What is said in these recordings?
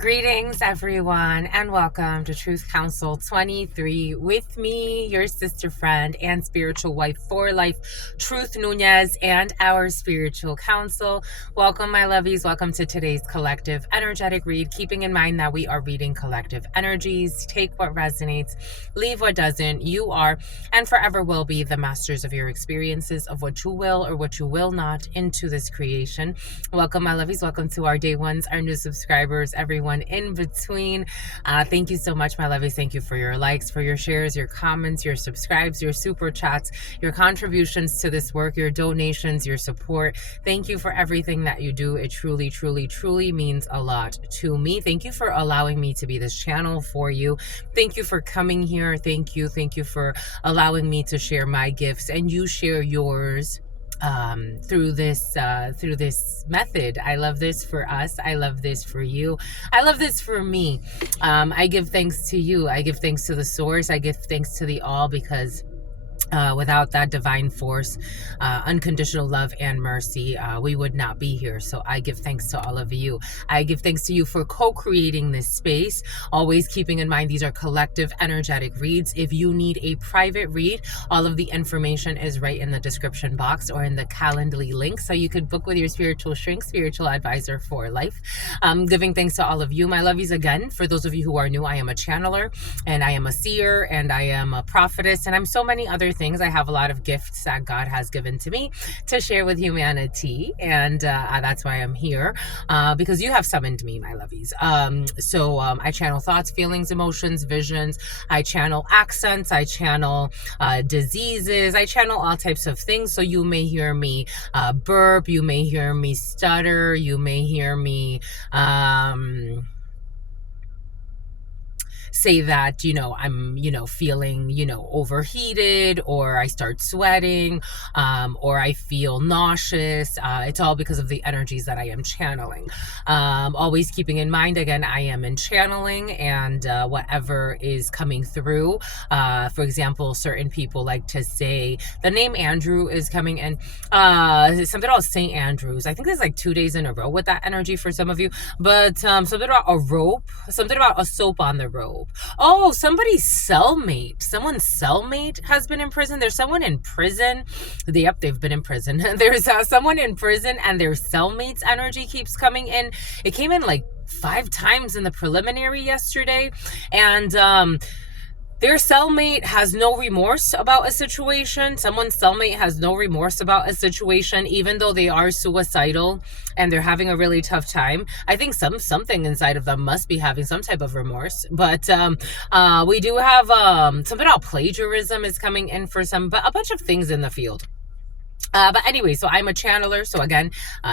Greetings, everyone, and welcome to Truth Council 23 with me, your sister friend and spiritual wife for life, Truth Nunez, and our spiritual council. Welcome, my lovies. Welcome to today's collective energetic read, keeping in mind that we are reading collective energies. Take what resonates, leave what doesn't. You are and forever will be the masters of your experiences, of what you will or what you will not into this creation. Welcome, my lovies. Welcome to our day ones, our new subscribers, everyone in between. Thank you so much, my lovies. Thank you for your likes, for your shares, your comments, your subscribes, your super chats, your contributions to this work, your donations, your support. Thank you for everything that you do. It truly, truly, truly means a lot to me. Thank you for allowing me to be this channel for you. Thank you for coming here. Thank you for allowing me to share my gifts and you share yours through this method. I love this for us. I love this for you. I love this for me. I give thanks to you. I give thanks to the source. I give thanks to the all, because without that divine force, unconditional love and mercy, we would not be here. So I give thanks to all of you. I give thanks to you for co-creating this space, always keeping in mind these are collective energetic reads. If you need a private read, all of the information is right in the description box or in the Calendly link, so you could book with your spiritual shrink, spiritual advisor for life. Giving thanks to all of you, my lovies. Again, for those of you who are new, I am a channeler and I am a seer and I am a prophetess and I'm so many other things. I have a lot of gifts that God has given to me to share with humanity, and that's why I'm here, because you have summoned me, my lovies. I channel thoughts, feelings, emotions, visions. I channel accents. I channel diseases. I channel all types of things. So you may hear me burp. You may hear me stutter. You may hear me say that, I'm, feeling, overheated, or I start sweating, or I feel nauseous. It's all because of the energies that I am channeling. Always keeping in mind, again, I am in channeling, and whatever is coming through, for example, certain people like to say the name Andrew is coming in, something about St. Andrews. I think there's like 2 days in a row with that energy for some of you, but something about a rope, something about a soap on the rope. Oh, someone's cellmate has been in prison. There's someone in prison. They've been in prison. There's someone in prison and their cellmate's energy keeps coming in. It came in like 5 times in the preliminary yesterday. And their cellmate has no remorse about a situation. Someone's cellmate has no remorse about a situation, even though they are suicidal and they're having a really tough time. I think something inside of them must be having some type of remorse. But we do have something about plagiarism is coming in for but a bunch of things in the field. But anyway, so I'm a channeler. So again,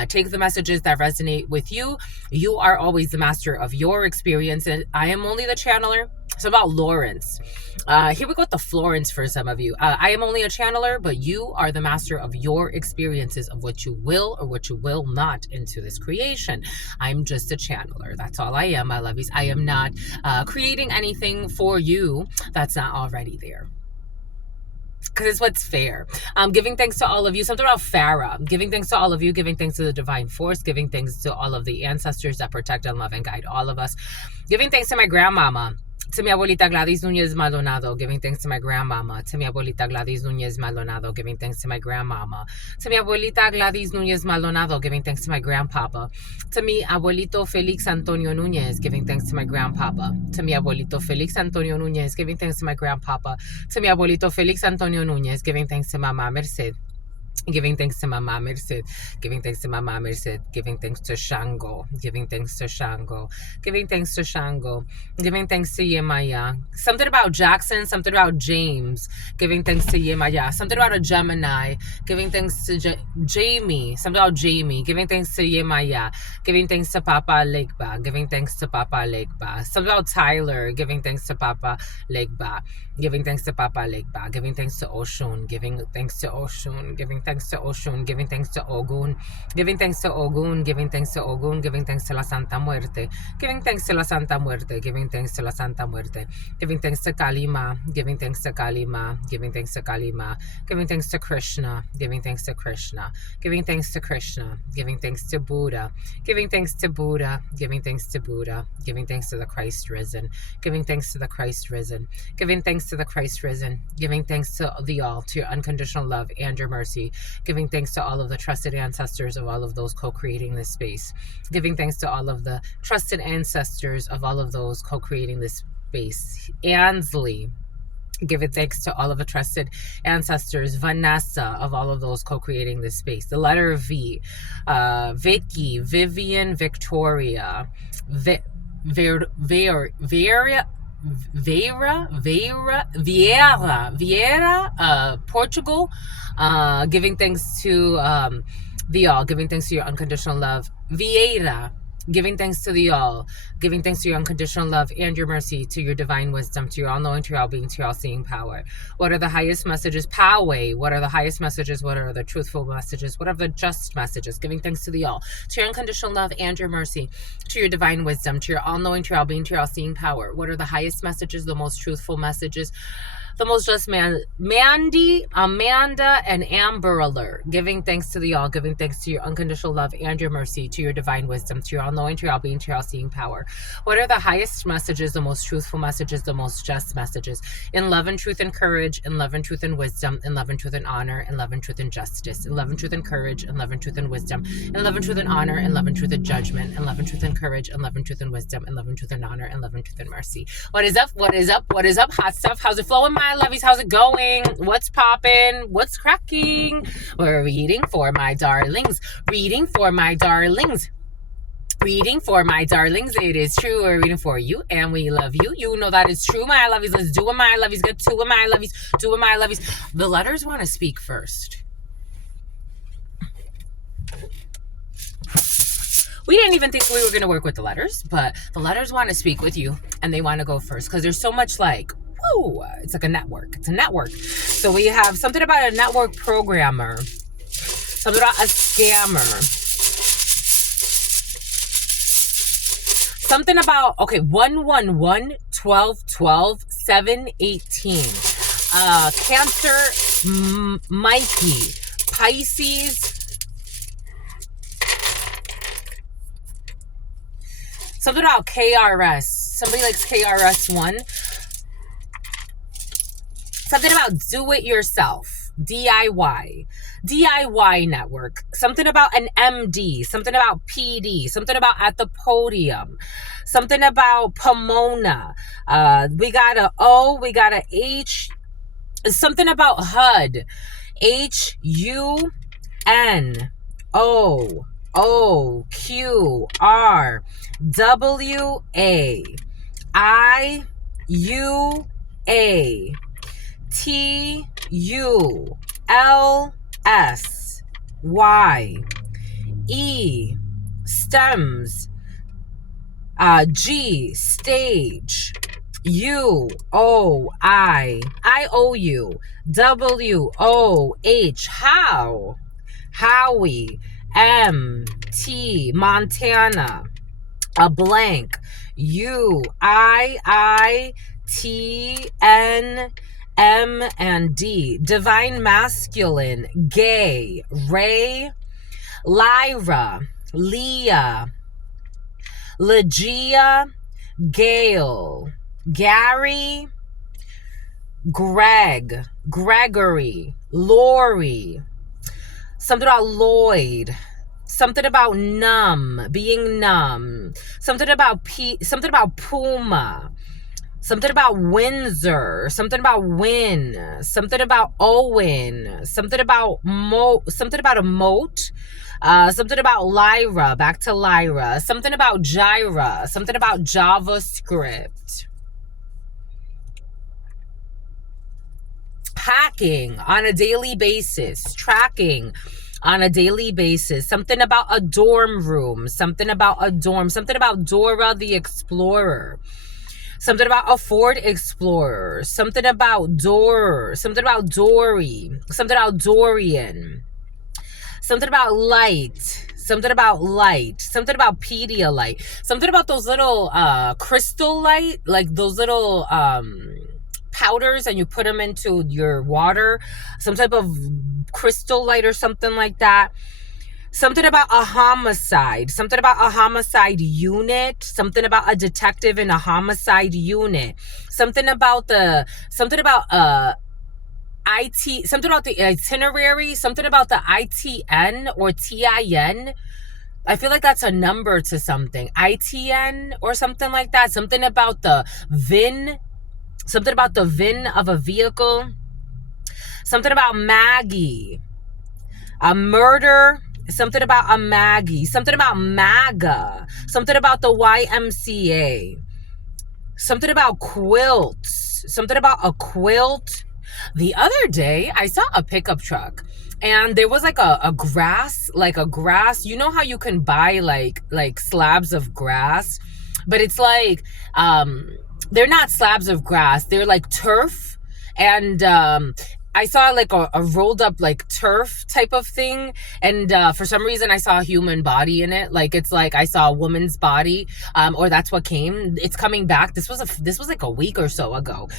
take the messages that resonate with you. You are always the master of your experience, and I am only the channeler. So about Lawrence. Here we go with the Florence for some of you. I am only a channeler, but you are the master of your experiences, of what you will or what you will not into this creation. I'm just a channeler. That's all I am, my lovies. I am not creating anything for you that's not already there, because it's what's fair. Giving thanks to all of you. Something about Farah. Giving thanks to all of you. Giving thanks to the divine force. Giving thanks to all of the ancestors that protect and love and guide all of us. Giving thanks to my grandmama. To mi abuelita Gladys Nunez Maldonado, giving thanks to my grandmama. To mi abuelita Gladys Nunez Maldonado, giving thanks to my grandmama. To mi abuelita Gladys Nunez Maldonado, giving thanks to my grandpapa. To mi abuelito Felix Antonio Nunez, giving thanks to my grandpapa. To mi abuelito Felix Antonio Nunez, giving thanks to my grandpapa. To mi abuelito Felix Antonio Nunez, giving thanks to Mama Merced. Giving thanks to Mama Merced, giving thanks to Mama Merced, giving thanks to Shango, giving thanks to Shango, giving thanks to Shango, giving thanks to Yemaya. Something about Jackson, something about James, giving thanks to Yemaya. Something about a Gemini, giving thanks to Jamie, something about Jamie, giving thanks to Yemaya, giving thanks to Papa Legba, giving thanks to Papa Legba. Something about Tyler, giving thanks to Papa Legba, giving thanks to Papa Legba, giving thanks to Oshun, giving thanks to Oshun, giving thanks to Oshun, giving thanks to Ogun, giving thanks to Ogun, giving thanks to Ogun, giving thanks to La Santa Muerte, giving thanks to La Santa Muerte, giving thanks to La Santa Muerte, giving thanks to Kalima, giving thanks to Kalima, giving thanks to Kalima, giving thanks to Krishna, giving thanks to Krishna, giving thanks to Krishna, giving thanks to Buddha, giving thanks to Buddha, giving thanks to Buddha, giving thanks to the Christ risen, giving thanks to the Christ risen, giving thanks to the Christ risen, giving thanks to the all, to your unconditional love and your mercy, giving thanks to all of the trusted ancestors of all of those co-creating this space, giving thanks to all of the trusted ancestors of all of those co-creating this space. Ansley, giving thanks to all of the trusted ancestors, Vanessa, of all of those co-creating this space. The letter V, Vicky, Vivian, Victoria, Vera, Portugal, giving thanks to the all, giving thanks to your unconditional love. Vieira, giving thanks to the all, giving thanks to your unconditional love and your mercy, to your divine wisdom, to your all-knowing, to your all-being, to your all-seeing power. What are the highest messages? Power. What are the highest messages? What are the truthful messages? What are the just messages? Giving thanks to the all, to your unconditional love and your mercy, to your divine wisdom, to your all-knowing, to your all-being, to your all-seeing power. What are the highest messages? The most truthful messages? The most just Mandy, Amanda, and Amber Alert, giving thanks to the all, giving thanks to your unconditional love and your mercy, to your divine wisdom, to your all-knowing, to your all-being, to your all-seeing power. What are the highest messages, the most truthful messages, the most just messages? In love and truth and courage, in love and truth and wisdom, in love and truth and honor, in love and truth and justice, in love and truth and courage, in love and truth and wisdom, in love and truth and honor, in love and truth and judgment, in love and truth and courage, in love and truth and wisdom, in love and truth and honor, in love and truth and mercy. What is up? What is up? What is up? Hot stuff. How's it flowing, my lovies? How's it going? What's popping? What's cracking? We're reading for my darlings. Reading for my darlings. Reading for my darlings. It is true. We're reading for you, and we love you. You know that is true, my lovies. Let's do it, my lovies. Get to it, my lovies. Do it, my lovies. The letters want to speak first. We didn't even think we were going to work with the letters, but the letters want to speak with you, and they want to go first because there's so much like, whoa, it's like a network. It's a network. So we have something about a network programmer, something about a scammer, something about, okay, 111, 12, 12, 7, 18. Cancer, Mikey, Pisces, something about KRS. Somebody likes KRS-One. Something about do it yourself. DIY. DIY network. Something about an MD. Something about PD. Something about at the podium. Something about Pomona. We got a O. We got a H. Something about HUD. HUNOQRWAIUA TULSY stems, G stage, IOU WOH Howie, MT Montana, a blank, UIITN M and D, divine masculine, gay, Ray, Lyra, Leah, Legia, Gail, Gary, Greg, Gregory, Lori, something about Lloyd, something about numb, being numb, something about Puma, something about Windsor, something about Win, something about Owen, something about something about a moat, something about Lyra, back to Lyra, something about Jira, something about JavaScript. Hacking on a daily basis, tracking on a daily basis, something about a dorm room, something about a dorm, something about Dora the Explorer, something about a Ford Explorer, something about Dory, something about Dorian, Something about light. Something about light. Something about Pedialyte. Something about those little crystal light, like those little powders, and you put them into your water. Some type of crystal light or something like that. Something about a homicide. Something about a homicide unit. Something about a detective in a homicide unit. Something about IT, something about the itinerary, something about the ITN or TIN. I feel like that's a number to something. ITN or something like that. Something about the VIN. Something about the VIN of a vehicle. Something about Maggie. A murder. Something about a Maggie. Something about MAGA. Something about the YMCA. Something about quilts. Something about a quilt. The other day, I saw a pickup truck, and there was like a grass, you know how you can buy like slabs of grass, but it's like, they're not slabs of grass. They're like turf. And, I saw like a rolled up like turf type of thing, and for some reason I saw a human body in it. Like it's like I saw a woman's body, or that's what came. It's coming back. This was like a week or so ago.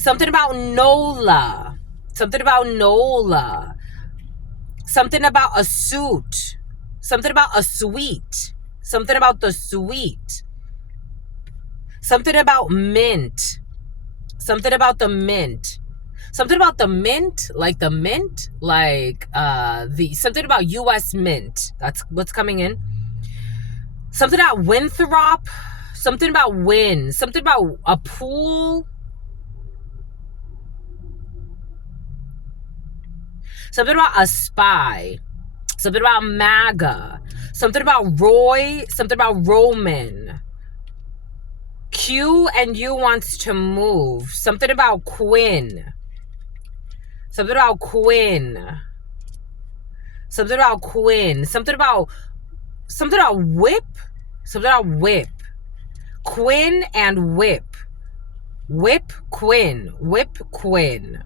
Something about NOLA. Something about NOLA. Something about a suit. Something about a suite. Something about the suite. Something about mint. Something about the mint. Something about the mint, like the mint, like the something about US Mint. That's what's coming in. Something about Winthrop. Something about Win. Something about a pool. Something about a spy. Something about MAGA. Something about Roy. Something about Roman. Q and U wants to move. Something about Quinn. Something about Quinn. Something about Quinn. Something about whip. Something about whip. Quinn and whip. Whip Quinn. Whip Quinn.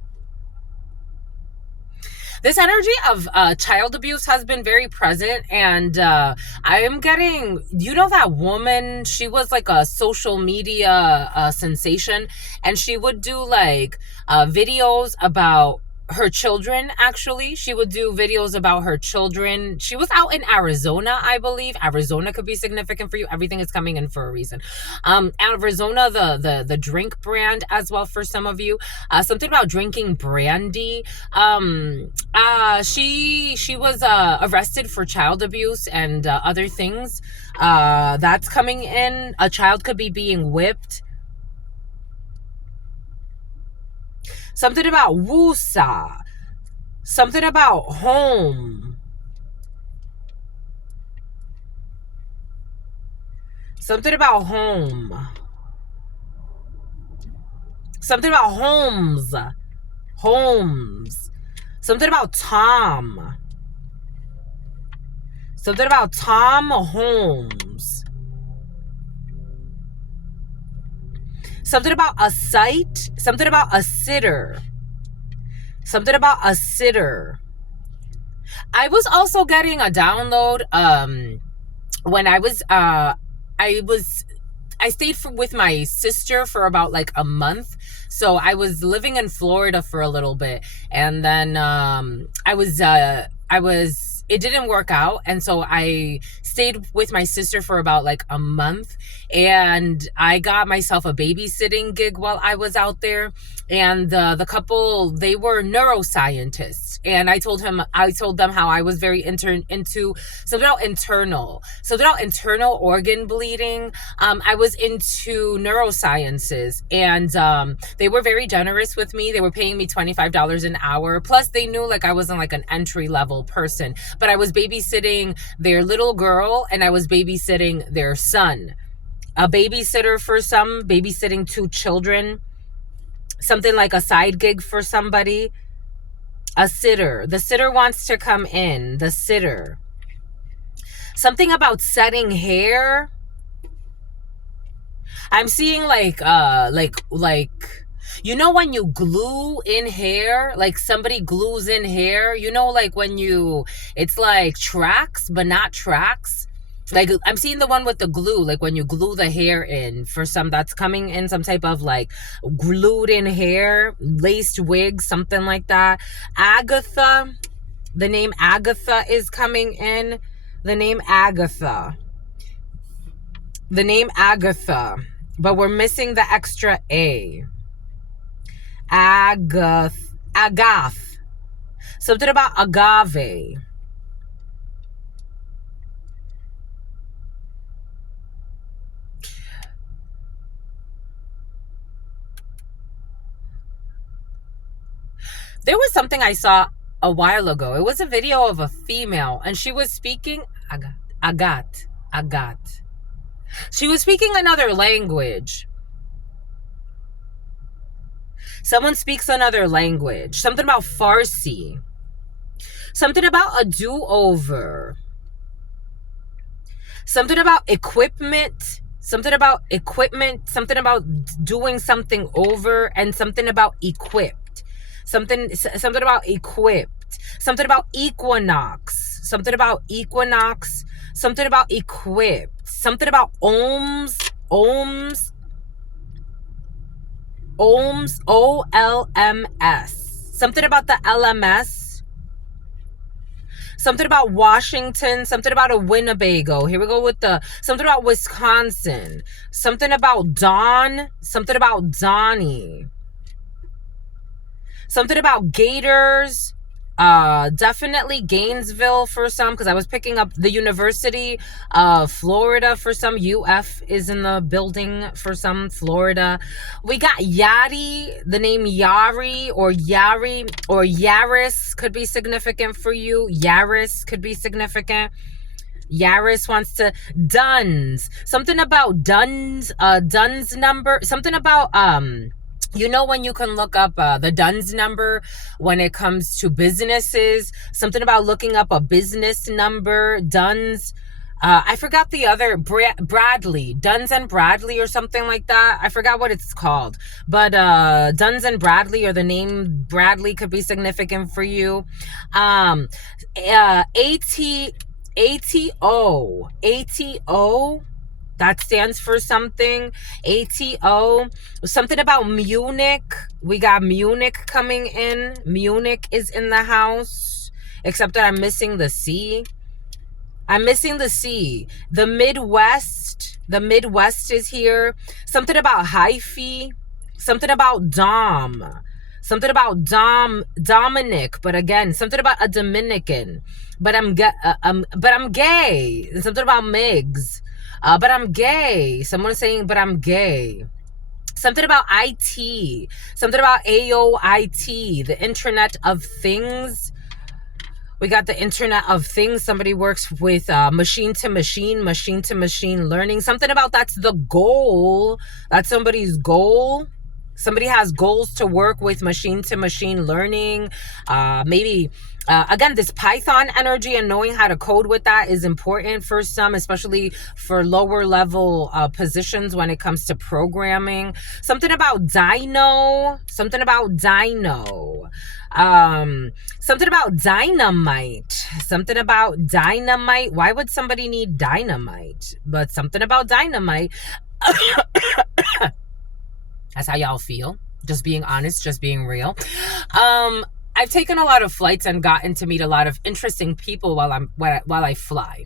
This energy of child abuse has been very present, and I am getting, that woman, she was like a social media sensation, and she would do like videos about her children. Actually, she would do videos about her children. She was out in Arizona, I believe. Arizona could be significant for you. Everything is coming in for a reason. Arizona, the drink brand as well for some of you. Something about drinking brandy. She was arrested for child abuse and other things. That's coming in. A child could be being whipped. Something about Wusa. Something about home. Something about home. Something about homes. Homes. Something about Tom. Something about Tom Holmes. Something about a site. Something about a sitter. Something about a sitter. I was also getting a download when I stayed with my sister for about like a month. So I was living in Florida for a little bit, and then it didn't work out, and so I stayed with my sister for about like a month, and I got myself a babysitting gig while I was out there. And the couple, they were neuroscientists, and I told them how I was very into something about internal organ bleeding. I was into neurosciences, and they were very generous with me. They were paying me $25 an hour. Plus, they knew like I wasn't like an entry level person, but I was babysitting their little girl, and I was babysitting their son. A babysitter for some, babysitting 2 children. Something like a side gig for somebody. A sitter. The sitter wants to come in. The sitter. Something about setting hair. I'm seeing like You know when you glue in hair, like somebody glues in hair, you know, like when it's like tracks, but not tracks. Like I'm seeing the one with the glue, like when you glue the hair in for some that's coming in some type of like glued in hair, laced wig, something like that. Agatha, the name Agatha is coming in. The name Agatha. The name Agatha. But we're missing the extra A. Agath. Something about agave. There was something I saw a while ago. It was a video of a female, and she was speaking agat. She was speaking another language. Someone speaks another language. Something about Farsi. Something about a do-over. Something about equipment. Something about equipment. Something about doing something over, and something about equipped. Something about equipped. Something about equinox. Something about equinox. Something about equipped. Something about ohms. Ohms. Ohms. OLMS. Something about the LMS. Something about Washington. Something about a Winnebago. Here we go with something about Wisconsin. Something about Dawn. Something about Donnie. Something about Gators. Definitely Gainesville for some, because I was picking up the University of Florida for some. UF is in the building for some. Florida. We got Yari. The name Yari or Yari or Yaris could be significant for you. Yaris could be significant. Yaris wants to Duns. Something about Duns. Duns number. Something about you know when you can look up the DUNS number when it comes to businesses? Something about looking up a business number, DUNS. I forgot the other, Bradley, Duns and Bradley or something like that. I forgot what it's called. But Duns and Bradley, or the name Bradley, could be significant for you. ATO. That stands for something. ATO. Something about Munich. We got Munich coming in. Munich is in the house. Except that I'm missing the C. I'm missing the C. The Midwest. The Midwest is here. Something about hyphy. Something about Dom. Something about Dominic. But again, something about a Dominican. But I'm gay. And something about Migs. But I'm gay. Someone's saying, but I'm gay. Something about IT. Something about AOIT, the Internet of Things. We got the Internet of Things. Somebody works with machine to machine learning. Something about that's the goal. That's somebody's goal. Somebody has goals to work with machine to machine learning. Maybe, again, this Python energy and knowing how to code with that is important for some, especially for lower level positions when it comes to programming. Something about Dino. Something about Dino. Something about dynamite. Something about dynamite. Why would somebody need dynamite? But something about dynamite. That's how y'all feel. Just being honest, just being real. I've taken a lot of flights and gotten to meet a lot of interesting people while I fly.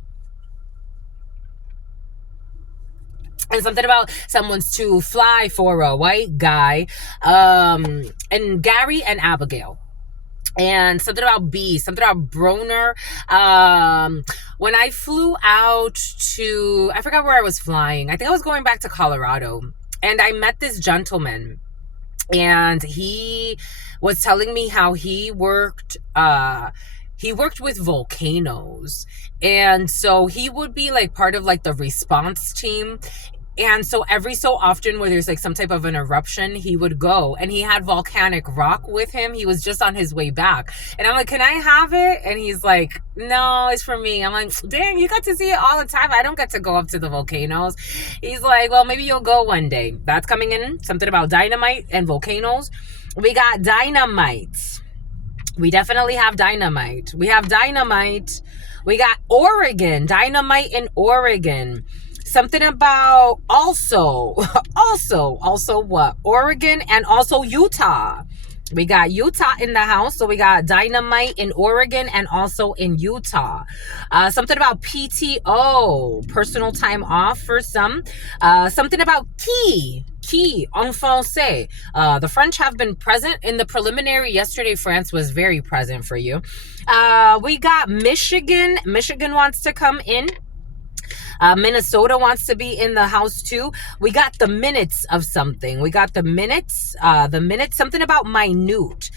And something about someone's to fly for a white guy. And Gary and Abigail. And something about B, something about Broner. When I flew out to, I forgot where I was flying. I think I was going back to Colorado. And I met this gentleman, and he was telling me how he worked with volcanoes. And so he would be like part of like the response team And so every so often where there's like some type of an eruption, he would go, and he had volcanic rock with him. He was just on his way back. And I'm like, can I have it? And he's like, no, it's for me. I'm like, dang, you got to see it all the time. I don't get to go up to the volcanoes. He's like, well, maybe you'll go one day. That's coming in. Something about dynamite and volcanoes. We got dynamite. We definitely have dynamite. We have dynamite. We got Oregon, dynamite in Oregon. Something about also what? Oregon and also Utah. We got Utah in the house. So we got dynamite in Oregon and also in Utah. Something about PTO, personal time off for some. Something about key en français. The French have been present in the preliminary. Yesterday, France was very present for you. We got Michigan. Michigan wants to come in. Minnesota wants to be in the house too. We got the minutes of something. We got the minutes, something about minute,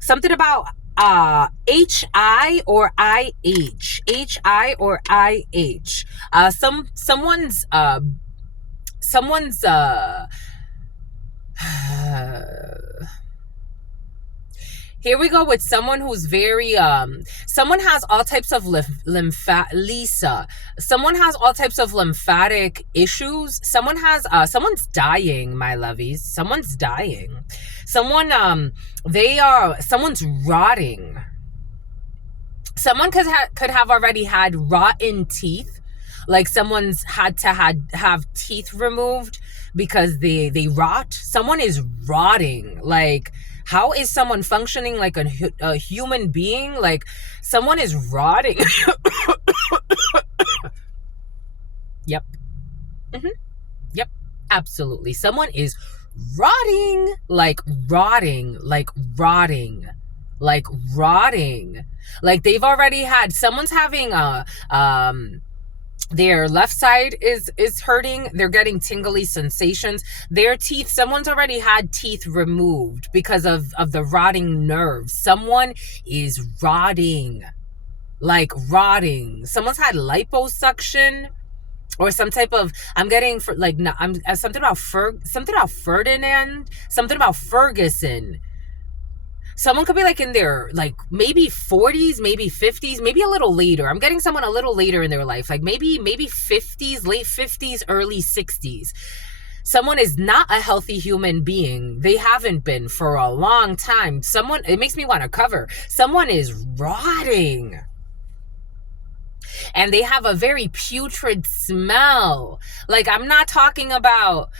something about HI or IH, HI or IH. Someone's here we go with someone who's very, someone has all types of Lisa. Someone has all types of lymphatic issues. Someone has, someone's dying, my lovies. Someone's dying. Someone's rotting. Someone could have already had rotten teeth. Like someone's had to have teeth removed because they rot. Someone is rotting. Like, how is someone functioning like a human being? Like, someone is rotting. Yep. Yep. Absolutely. Someone is rotting. Like rotting. Like rotting. Like rotting. Like they've already had, someone's having their left side is hurting. They're getting tingly sensations. Their teeth, someone's already had teeth removed because of the rotting nerves. Someone is rotting. Like rotting. Someone's had liposuction or some type of, I'm getting for like, no, I'm something about Ferdinand, something about Ferguson. Someone could be like in their, like maybe 40s, maybe 50s, maybe a little later. I'm getting someone a little later in their life, like maybe 50s, late 50s, early 60s. Someone is not a healthy human being. They haven't been for a long time. Someone, it makes me want to cover. Someone is rotting. And they have a very putrid smell. Like, I'm not talking about,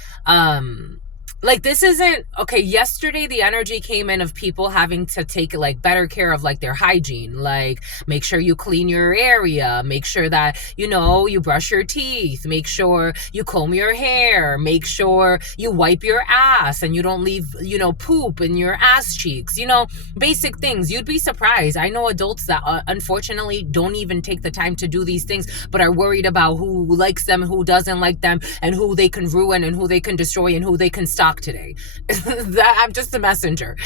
like, this isn't, okay, yesterday the energy came in of people having to take, like, better care of, like, their hygiene. Like, make sure you clean your area. Make sure that, you know, you brush your teeth. Make sure you comb your hair. Make sure you wipe your ass and you don't leave, you know, poop in your ass cheeks. You know, basic things. You'd be surprised. I know adults that, unfortunately, don't even take the time to do these things, but are worried about who likes them, who doesn't like them, and who they can ruin and who they can destroy and who they can stop today. That I'm just a messenger.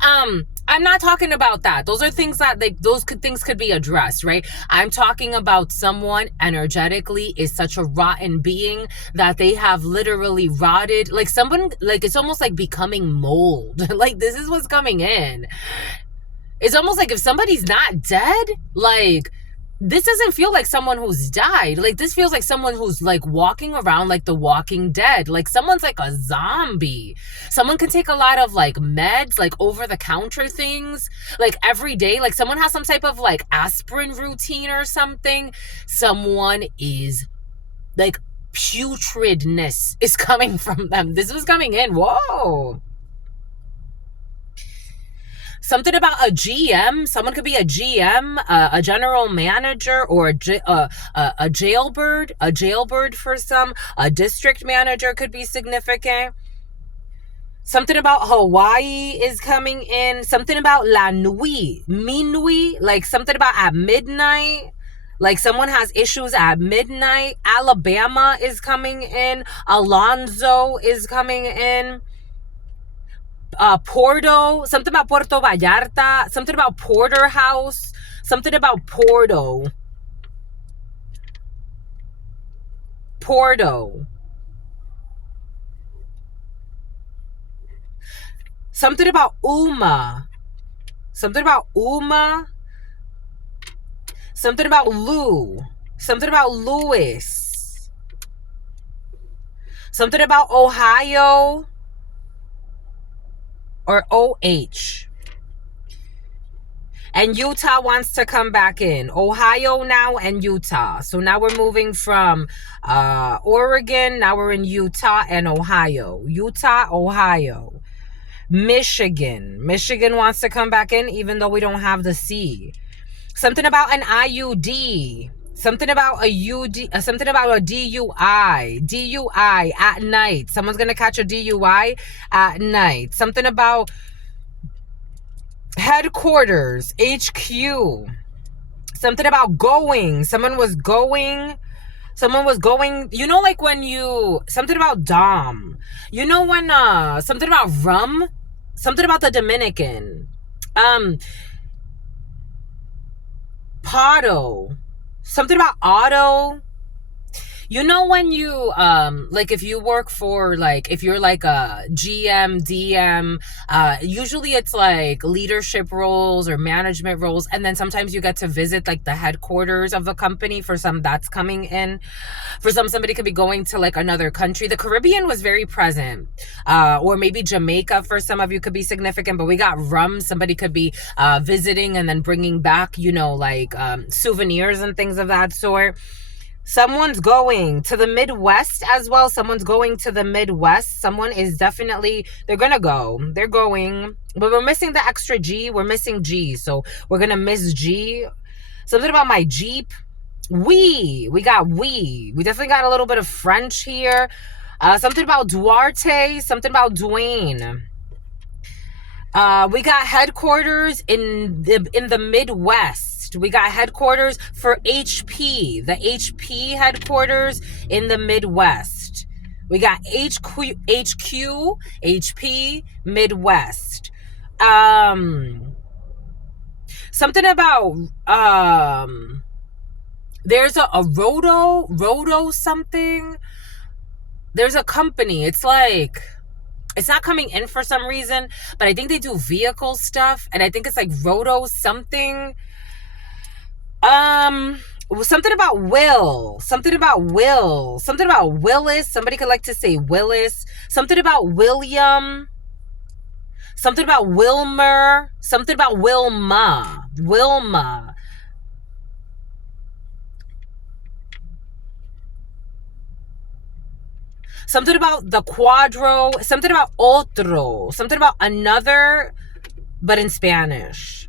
I'm not talking about that. Those are things that, like, things could be addressed, right? I'm talking about someone energetically is such a rotten being that they have literally rotted. Like someone, like it's almost like becoming mold. Like this is what's coming in. It's almost like if somebody's not dead, like this doesn't feel like someone who's died. Like this feels like someone who's like walking around like the Walking Dead. Like someone's like a zombie. Someone can take a lot of like meds, like over the counter things, like every day. Like someone has some type of like aspirin routine or something. Someone is like putridness is coming from them. This was coming in. Whoa. Something about a GM. Someone could be a GM, a general manager, or a jailbird. A jailbird for some. A district manager could be significant. Something about Hawaii is coming in. Something about la nuit, minuit, like something about at midnight. Like someone has issues at midnight. Alabama is coming in. Alonzo is coming in. Porto, something about Puerto Vallarta, something about Porterhouse, something about Porto. Something about Uma. Something about Uma. Something about Lou. Something about Louis. Something about Ohio or OH. And Utah wants to come back in. Ohio now and Utah. So now we're moving from Oregon. Now we're in Utah and Ohio. Utah, Ohio. Michigan. Michigan wants to come back in even though we don't have the C. Something about an IUD. Something about a UD, something about a DUI. DUI at night. Someone's going to catch a DUI at night. Something about headquarters, HQ. Something about going. Someone was going. You know, like when you, something about Dom. You know when, something about rum. Something about the Dominican. Pato. Something about auto. You know when you, like if you work for, like, if you're like a GM, DM, usually it's like leadership roles or management roles. And then sometimes you get to visit like the headquarters of a company for some that's coming in. For some, somebody could be going to like another country. The Caribbean was very present. Or maybe Jamaica for some of you could be significant, but we got rum. Somebody could be visiting and then bringing back, you know, like souvenirs and things of that sort. Someone's going to the Midwest as well. Someone's going to the Midwest. Someone is definitely, they're going to go. They're going. But we're missing the extra G. We're missing G. So we're going to miss G. Something about my Jeep. We got we. We definitely got a little bit of French here. Something about Duarte. Something about Dwayne. We got headquarters in the Midwest. We got headquarters for HP. The HP headquarters in the Midwest. We got HQ, HP, Midwest. Something about there's a Roto something. There's a company. It's like, it's not coming in for some reason, but I think they do vehicle stuff, and I think it's like Roto something. Something about Will. Something about Will. Something about Willis. Somebody could like to say Willis. Something about William. Something about Wilmer. Something about Wilma. Wilma. Something about the Cuadro. Something about otro. Something about another, but in Spanish.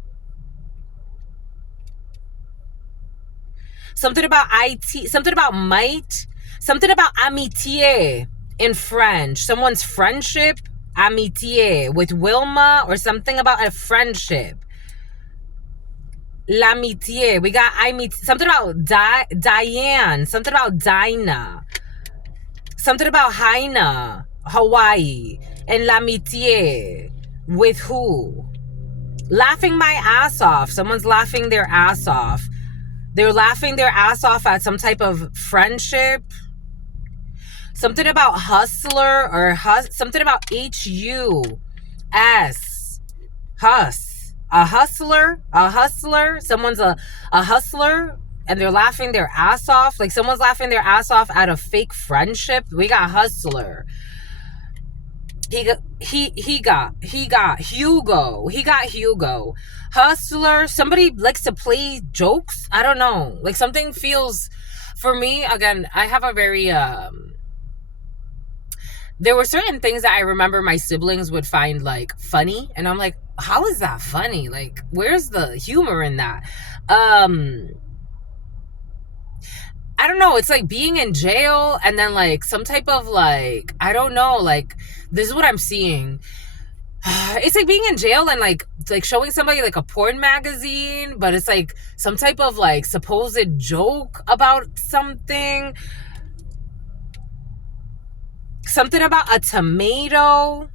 Something about IT. Something about might. Something about amitié in French. Someone's friendship. Amitié with Wilma, or something about a friendship. L'amitié. We got something about Diane. Something about Dinah. Something about Haina, Hawaii. And l'amitié. With who? Laughing my ass off. Someone's laughing their ass off. They're laughing their ass off at some type of friendship. Something about hustler or something about H-U-S. Hus. A hustler. Someone's a hustler and they're laughing their ass off. Like someone's laughing their ass off at a fake friendship. We got hustler. He got Hugo. He got Hugo. Hustler. Somebody likes to play jokes. I don't know. Like something feels, for me, again, I have a very, there were certain things that I remember my siblings would find like funny. And I'm like, how is that funny? Like, where's the humor in that? I don't know. It's like being in jail and then like some type of like, I don't know, like this is what I'm seeing. It's like being in jail and like showing somebody like a porn magazine, but it's like some type of like supposed joke about something. Something about a tomato.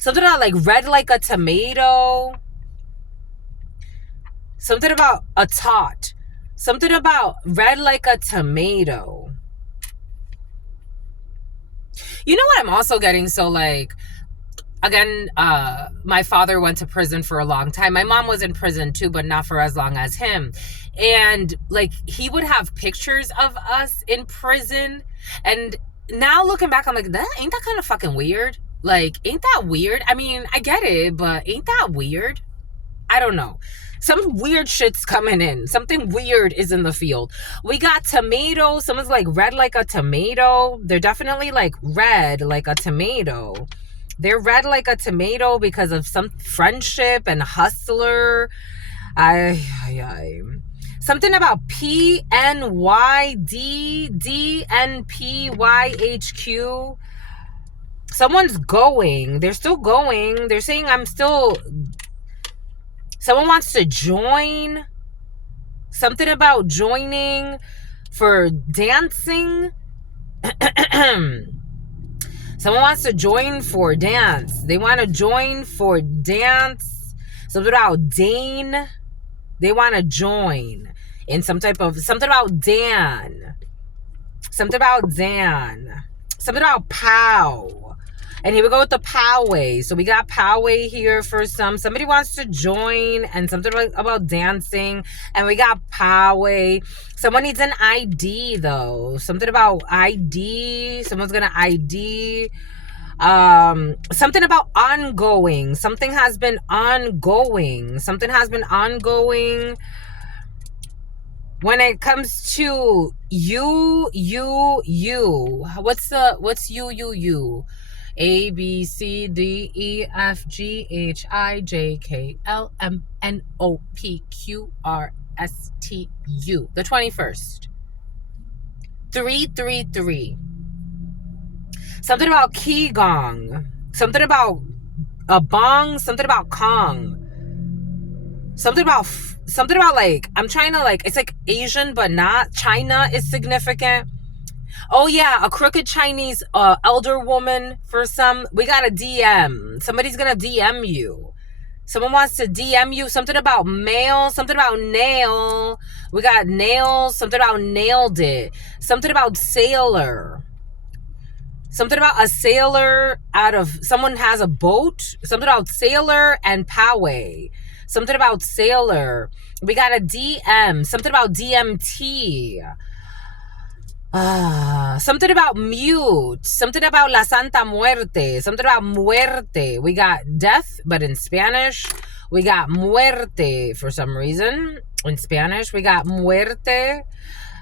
Something about like red like a tomato. Something about a tot. Something about red like a tomato. You know what I'm also getting? So like, again, my father went to prison for a long time. My mom was in prison too, but not for as long as him. And like, he would have pictures of us in prison. And now looking back, I'm like, ain't that kind of fucking weird? Like, ain't that weird? I mean, I get it, but ain't that weird? I don't know. Some weird shit's coming in. Something weird is in the field. We got tomatoes. Someone's like red like a tomato. They're definitely like red like a tomato. They're red like a tomato because of some friendship and hustler. Something about PNYDDNPYHQ. Someone's going. They're still going. They're saying I'm still... Someone wants to join. Something about joining for dancing. Someone wants to join for dance. They want to join for dance. Something about Dane. They want to join in some type of... Something about Dan. Something about Dan. Something about Pow. And here we go with the Poway. So we got Poway here for somebody wants to join, and something about dancing. And we got Poway. Someone needs an ID though. Something about ID. Someone's gonna ID. Something about ongoing. Something has been ongoing. Something has been ongoing. When it comes to you. What's you? A, B, C, D, E, F, G, H, I, J, K, L, M, N, O, P, Q, R, S, T, U. The 21st. 333. Something about Qigong. Something about a bong. Something about Kong. Something about like, I'm trying to like, it's like Asian, but not. China is significant. Oh yeah, a crooked Chinese elder woman for some. We got a DM. Somebody's gonna DM you. Someone wants to DM you. Something about mail. Something about nail. We got nails. Something about nailed it. Something about sailor. Something about a sailor out of... Someone has a boat. Something about sailor and Poway. Something about sailor. We got a DM. Something about DMT. Something about mute. Something about La Santa Muerte. Something about muerte. We got death, but in Spanish. We got muerte for some reason. In Spanish, we got muerte.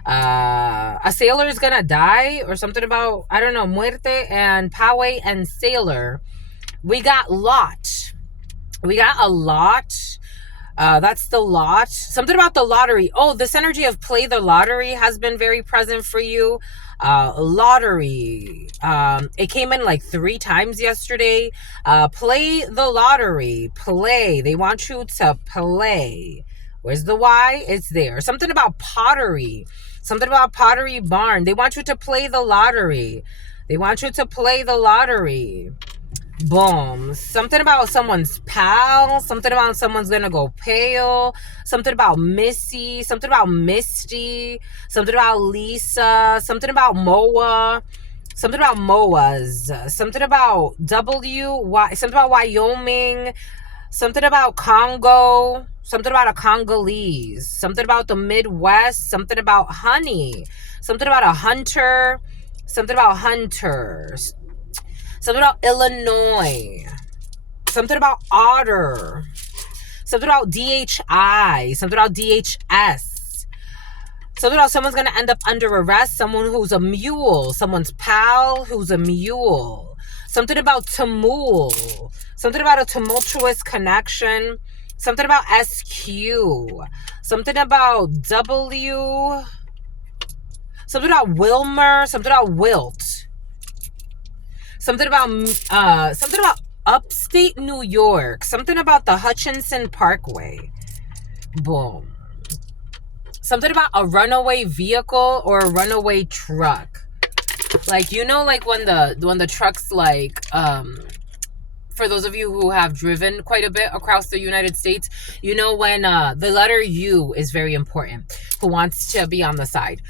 A sailor is gonna die, or something about, I don't know, muerte and Poway and sailor. We got lot. We got a lot. That's the lot. Something about the lottery. Oh, this energy of play the lottery has been very present for you. Lottery. It came in like 3 times yesterday. Play the lottery. Play. They want you to play. Where's the Y? It's there. Something about pottery. Something about Pottery Barn. They want you to play the lottery. They want you to play the lottery. Boom. Something about someone's pal. Something about someone's gonna go pale. Something about Missy. Something about Misty. Something about Lisa. Something about Moa. Something about Moas. Something about something about Wyoming. Something about Congo. Something about a Congolese. Something about the Midwest. Something about honey. Something about a hunter. Something about hunters. Something about Illinois. Something about otter. Something about DHI. Something about DHS. Something about someone's going to end up under arrest. Someone who's a mule. Someone's pal who's a mule. Something about Tamul. Something about a tumultuous connection. Something about SQ. Something about W. Something about Wilmer. Something about Wilt. Something about upstate New York. Something about the Hutchinson Parkway. Boom. Something about a runaway vehicle or a runaway truck. Like, you know, like when the trucks, like, for those of you who have driven quite a bit across the United States, you know when the letter U is very important. Who wants to be on the side?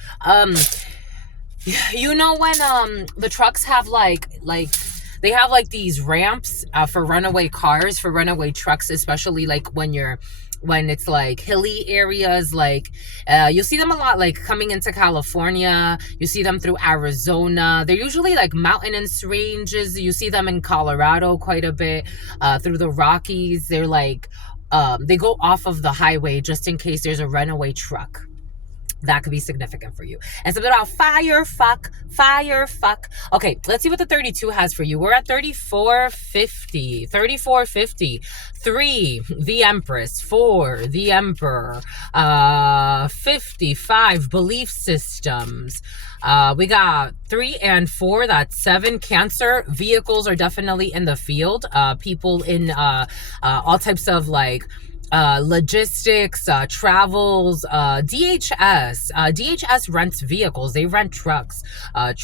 You know when the trucks have like They have like these ramps for runaway cars, for runaway trucks, especially like when it's like hilly areas. Like you'll see them a lot like coming into California. You see them through Arizona. They're usually like mountainous ranges. You see them in Colorado quite a bit, through the Rockies. They're like they go off of the highway just in case there's a runaway truck. That could be significant for you. And something about fire, fuck. Okay, let's see what the 32 has for you. We're at 3450. 3450. 3, the Empress. 4, the Emperor. 55, belief systems. We got 3 and 4, that's 7. Cancer. Vehicles are definitely in the field. People in all types of like logistics, travels, DHS rents vehicles. They rent trucks, all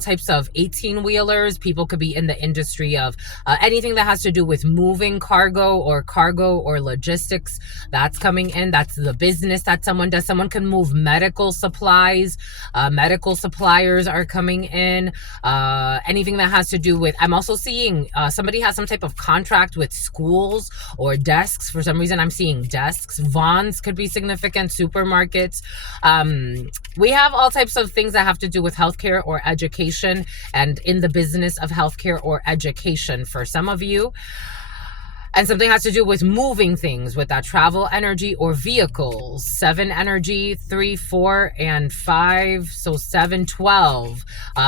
types of 18-wheelers. People could be in the industry of anything that has to do with moving cargo or logistics. That's coming in. That's the business that someone does. Someone can move medical supplies. Medical suppliers are coming in. Anything that has to do with, I'm also seeing somebody has some type of contract with schools or desks. For some reason, I'm seeing desks. Vons could be significant. Supermarkets. We have all types of things that have to do with healthcare or education, and in the business of healthcare or education for some of you. And something has to do with moving things with that travel energy or vehicles. 7 energy, 3, 4, and 5. So 7, 12.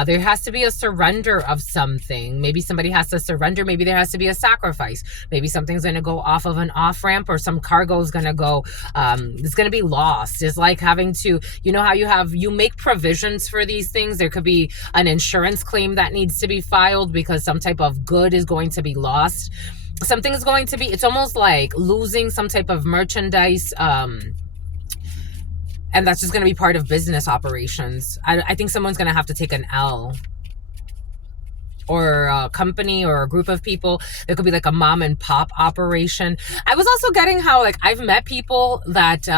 There has to be a surrender of something. Maybe somebody has to surrender. Maybe there has to be a sacrifice. Maybe something's going to go off of an off ramp, or some cargo is going to go, it's going to be lost. It's like having to, you know how you make provisions for these things. There could be an insurance claim that needs to be filed because some type of good is going to be lost. Something is going to be, it's almost like losing some type of merchandise, and that's just going to be part of business operations. I think someone's going to have to take an L, or a company or a group of people. There could be like a mom and pop operation. I was also getting how like I've met people that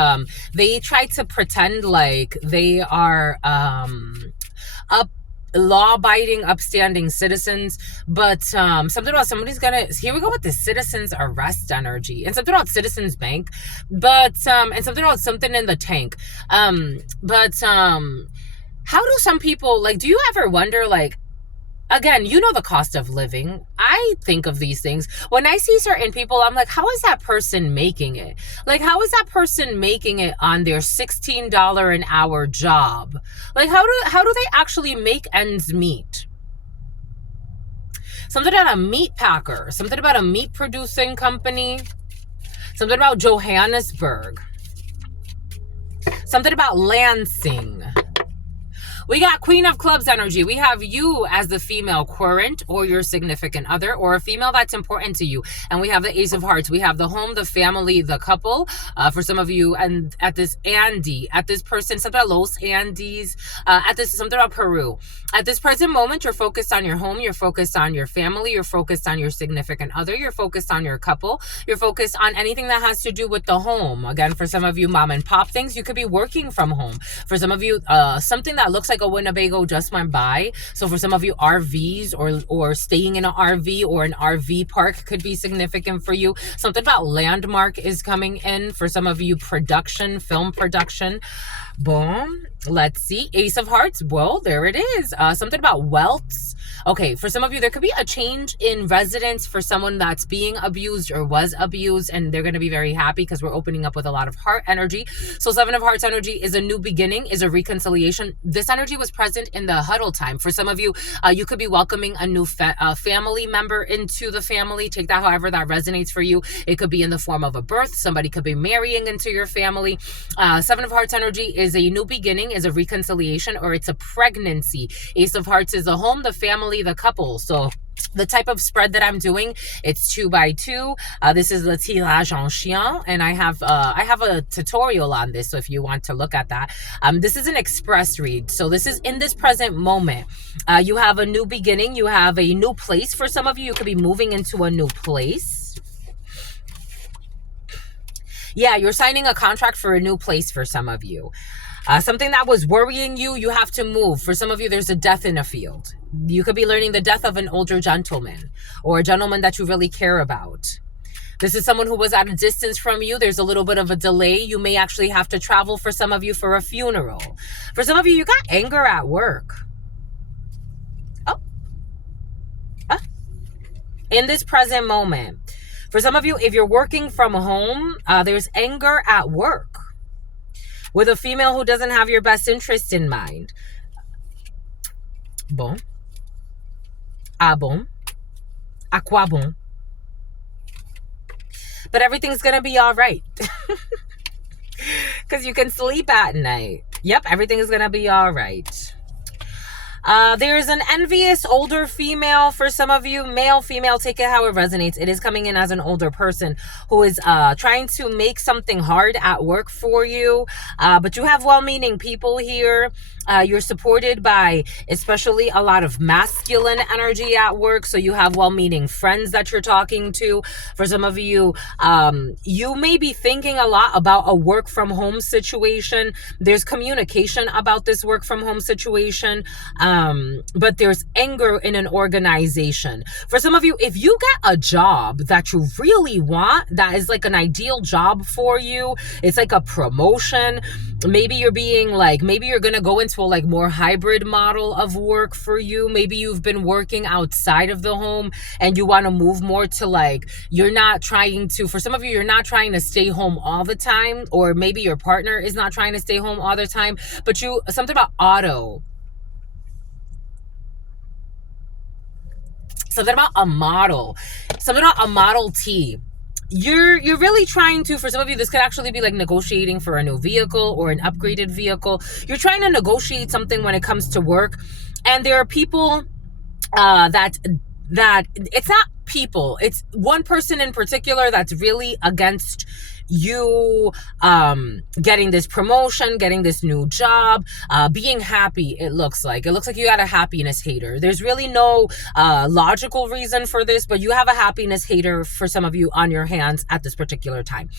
they try to pretend like they are law-abiding, upstanding citizens, but something about somebody's gonna, here we go with the citizens arrest energy, and something about citizens bank, but and something about something in the tank, but how do some people, like, do you ever wonder, like, again, you know, the cost of living. I think of these things. When I see certain people, I'm like, how is that person making it? Like, how is that person making it on their $16 an hour job? Like, how do they actually make ends meet? Something about a meat packer. Something about a meat producing company. Something about Johannesburg. Something about Lansing. We got Queen of Clubs energy. We have you as the female current, or your significant other, or a female that's important to you. And we have the Ace of Hearts. We have the home, the family, the couple, for some of you. And at this Andy, at this person, something about Los Andes, at this, something about Peru. At this present moment, you're focused on your home. You're focused on your family. You're focused on your significant other. You're focused on your couple. You're focused on anything that has to do with the home. Again, for some of you, mom and pop things, you could be working from home. For some of you, something that looks like a Winnebago just went by. So for some of you, RVs or staying in an RV or an RV park could be significant for you. Something about landmark is coming in. For some of you, production, film production. Boom. Let's see. Ace of Hearts. Well, there it is. Something about wealth. Okay, for some of you, there could be a change in residence for someone that's being abused or was abused, and they're going to be very happy because we're opening up with a lot of heart energy. So 7 of Hearts energy is a new beginning, is a reconciliation. This energy was present in the huddle time. For some of you, you could be welcoming a new family member into the family. Take that however that resonates for you. It could be in the form of a birth. Somebody could be marrying into your family. 7 of Hearts energy is a new beginning, is a reconciliation, or it's a pregnancy. Ace of Hearts is the home, the family, the couple. So the type of spread that I'm doing, it's 2 by 2. This is le tirage en chien, and I have a tutorial on this. So if you want to look at that, this is an express read. So this is in this present moment. You have a new beginning. You have a new place. For some of you, you could be moving into a new place. Yeah, you're signing a contract for a new place for some of you. Something that was worrying you, you have to move. For some of you, there's a death in a field. You could be learning the death of an older gentleman or a gentleman that you really care about. This is someone who was at a distance from you. There's a little bit of a delay. You may actually have to travel for some of you for a funeral. For some of you, you got anger at work. Oh, in this present moment. For some of you, if you're working from home, there's anger at work with a female who doesn't have your best interest in mind. Bon. Ah bon. À quoi bon? But everything's going to be all right. Because you can sleep at night. Yep, everything is going to be all right. There's an envious older female for some of you. Male, female, take it how it resonates. It is coming in as an older person who is trying to make something hard at work for you. But you have well-meaning people here. You're supported by especially a lot of masculine energy at work. So you have well-meaning friends that you're talking to. For some of you, you may be thinking a lot about a work from home situation. There's communication about this work from home situation. But there's anger in an organization. For some of you, if you get a job that you really want, that is like an ideal job for you, it's like a promotion. Maybe you're being like, maybe you're going to go into a like more hybrid model of work for you. Maybe you've been working outside of the home and you want to move more to like, you're not trying to, for some of you, you're not trying to stay home all the time, or maybe your partner is not trying to stay home all the time, but something about something about a Model T. You're really trying to, for some of you, this could actually be like negotiating for a new vehicle or an upgraded vehicle. You're trying to negotiate something when it comes to work. And there are people that it's not people, it's one person in particular that's really against you getting this promotion, getting this new job, being happy. It looks like you got a happiness hater. There's really no logical reason for this, but you have a happiness hater for some of you on your hands at this particular time.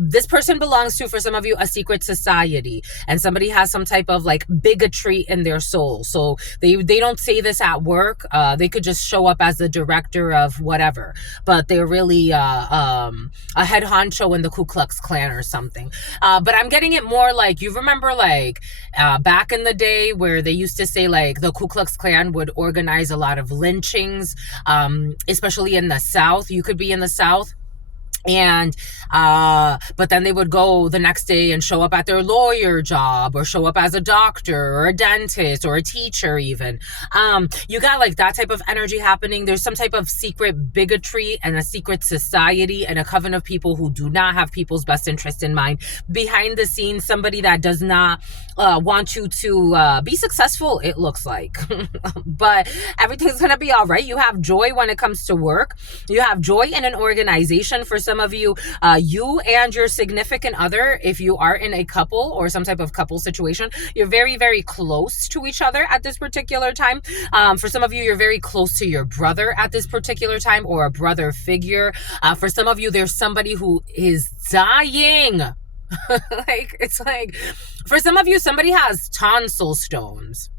This person belongs to, for some of you, a secret society, and somebody has some type of like bigotry in their soul. So they don't say this at work. They could just show up as the director of whatever, but they're really a head honcho in the Ku Klux Klan or something. But I'm getting it more like, you remember like back in the day where they used to say like the Ku Klux Klan would organize a lot of lynchings, especially in the South. You could be in the South. And but then they would go the next day and show up at their lawyer job, or show up as a doctor or a dentist or a teacher even. You got like that type of energy happening. There's some type of secret bigotry and a secret society and a coven of people who do not have people's best interest in mind. Behind the scenes, somebody that does not want you to be successful, it looks like. But everything's gonna be all right. You have joy when it comes to work. You have joy in an organization. For some of you, you and your significant other, if you are in a couple or some type of couple situation, you're very, very close to each other at this particular time. For some of you, you're very close to your brother at this particular time, or a brother figure. For some of you, there's somebody who is dying. Like, it's like, for some of you, somebody has tonsil stones.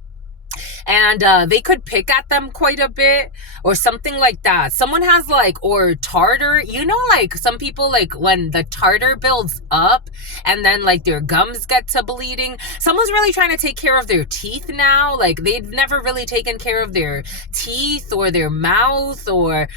And they could pick at them quite a bit or something like that. Someone has like, or tartar, you know, like some people, like when the tartar builds up and then like their gums get to bleeding, someone's really trying to take care of their teeth now. Like they've never really taken care of their teeth or their mouth, or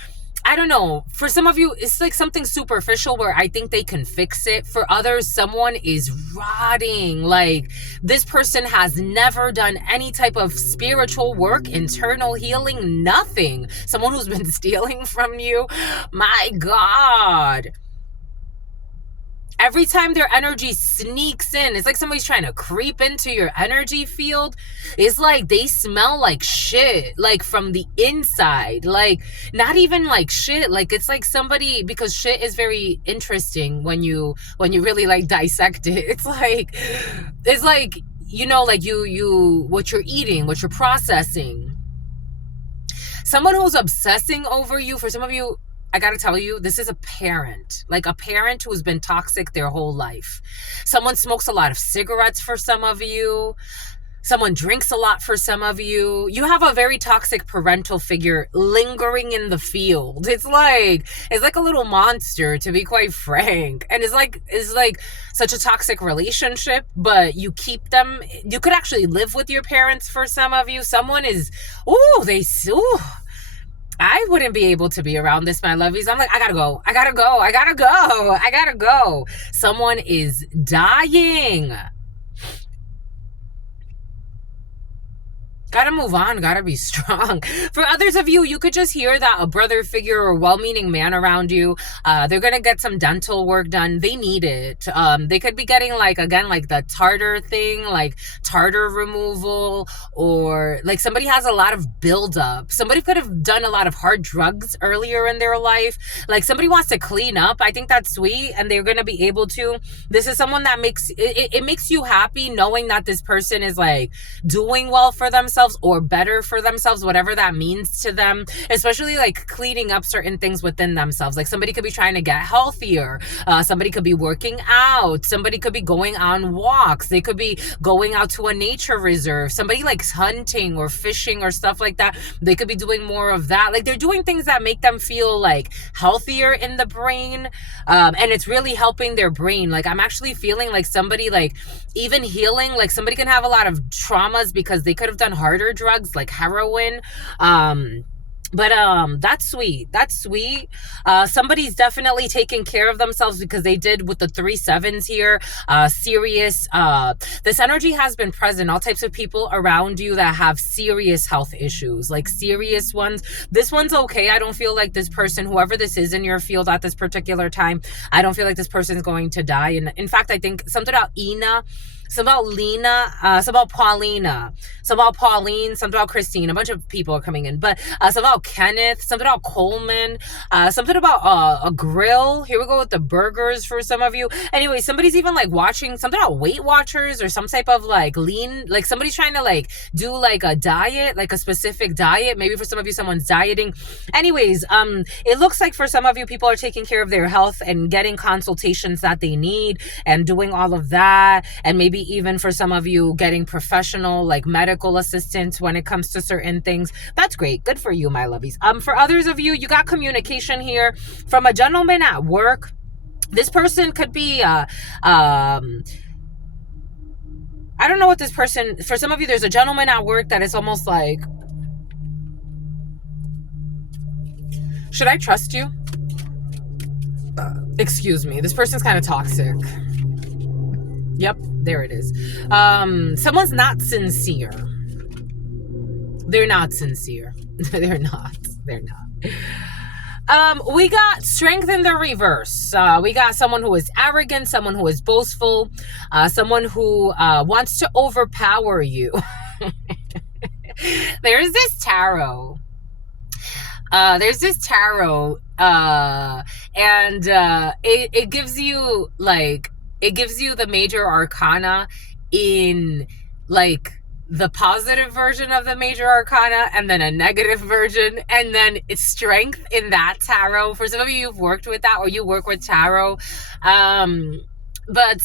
I don't know. For some of you, it's like something superficial where I think they can fix it. For others, someone is rotting. Like this person has never done any type of spiritual work, internal healing, nothing. Someone who's been stealing from you. My God. Every time their energy sneaks in, it's like somebody's trying to creep into your energy field. It's like they smell like shit, like from the inside. Like not even like shit, like it's like somebody, because shit is very interesting when you really like dissect it. It's like, you know, like you what you're eating, what you're processing. Someone who's obsessing over you, for some of you, I gotta tell you, this is a parent, like a parent who's been toxic their whole life. Someone smokes a lot of cigarettes for some of you. Someone drinks a lot for some of you. You have a very toxic parental figure lingering in the field. It's like a little monster, to be quite frank. And it's like such a toxic relationship, but you keep them. You could actually live with your parents for some of you. Someone is, I wouldn't be able to be around this, my lovies. I'm like, I gotta go. I gotta go. I gotta go. I gotta go. Someone is dying. Gotta move on, gotta be strong. For others of you, you could just hear that a brother figure or well-meaning man around you, they're gonna get some dental work done. They need it. They could be getting like the tartar thing, like tartar removal, or like somebody has a lot of buildup. Somebody could have done a lot of hard drugs earlier in their life. Like somebody wants to clean up. I think that's sweet, and they're gonna be able to. This is someone that it makes you happy knowing that this person is like doing well for themselves or better for themselves, whatever that means to them, especially like cleaning up certain things within themselves. Like somebody could be trying to get healthier. Somebody could be working out. Somebody could be going on walks. They could be going out to a nature reserve. Somebody likes hunting or fishing or stuff like that. They could be doing more of that. Like they're doing things that make them feel like healthier in the brain. And it's really helping their brain. Like I'm actually feeling like somebody like even healing, like somebody can have a lot of traumas because they could have done harder drugs like heroin. But that's sweet. That's sweet. Somebody's definitely taking care of themselves because they did with the 3 7s here. Serious. This energy has been present. All types of people around you that have serious health issues, like serious ones. This one's okay. I don't feel like this person, whoever this is in your field at this particular time, I don't feel like this person's going to die. And in fact, I think something about Ina, something about Lena, something about Paulina, something about Pauline, something about Christine. A bunch of people are coming in, but something about Kenneth, something about Coleman, something about a grill. Here we go with the burgers for some of you. Anyway, somebody's even like watching something about Weight Watchers or some type of like lean, like somebody's trying to like do like a diet, like a specific diet. Maybe for some of you, someone's dieting. Anyways, it looks like for some of you, people are taking care of their health and getting consultations that they need and doing all of that. And maybe even for some of you getting professional like medical assistance when it comes to certain things. That's great. Good for you, my lovies. For others of you, you got communication here from a gentleman at work. This person could be I don't know what this person, for some of you, there's a gentleman at work that is almost like, should I trust you? Excuse me. This person's kind of toxic. Yep, there it is. Someone's not sincere. They're not sincere. They're not. We got strength in the reverse. We got someone who is arrogant, someone who is boastful, someone who wants to overpower you. There's this tarot. And it gives you like, it gives you the major arcana in like the positive version of the major arcana and then a negative version, and then it's strength in that tarot. For some of you, you've worked with that or you work with tarot. But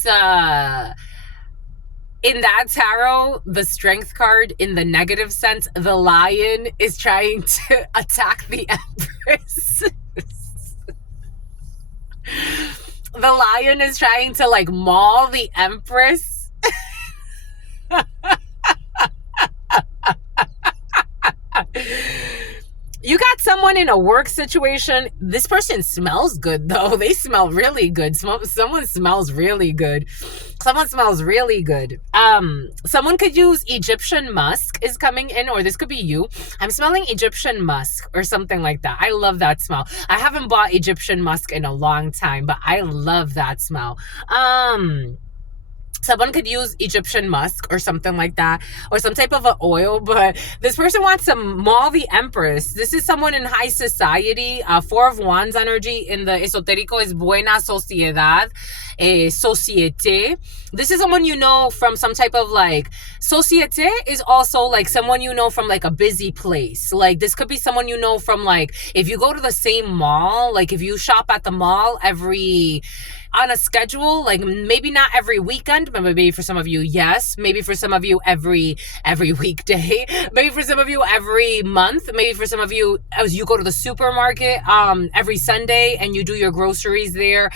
in that tarot, the strength card in the negative sense, the lion is trying to attack the Empress. The lion is trying to like maul the Empress. You got someone in a work situation. This person smells good though. They smell really good. Someone smells really good. Someone smells really good. Someone could use Egyptian musk is coming in, or this could be you. I'm smelling Egyptian musk or something like that. I love that smell. I haven't bought Egyptian musk in a long time, but I love that smell. Someone could use Egyptian musk or something like that, or some type of an oil, but this person wants to maul the Empress. This is someone in high society. Four of Wands energy in the esotérico is buena sociedad, société. This is someone you know from some type of like, société is also like someone you know from like a busy place. Like this could be someone you know from like, if you go to the same mall, like if you shop at the mall on a schedule, like maybe not every weekend, but maybe for some of you, yes. Maybe for some of you, every weekday. Maybe for some of you, every month. Maybe for some of you, as you go to the supermarket every Sunday and you do your groceries there.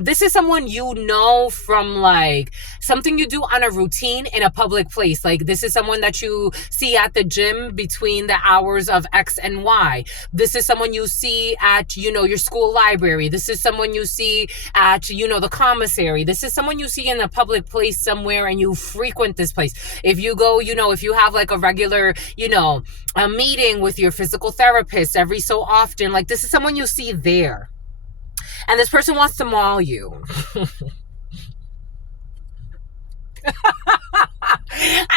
This is someone you know from like something you do on a routine in a public place. Like this is someone that you see at the gym between the hours of X and Y. This is someone you see at, your school library. This is someone you see at, the commissary. This is someone you see in a public place somewhere and you frequent this place. If you go, if you have like a regular, a meeting with your physical therapist every so often, like this is someone you see there. And this person wants to maul you.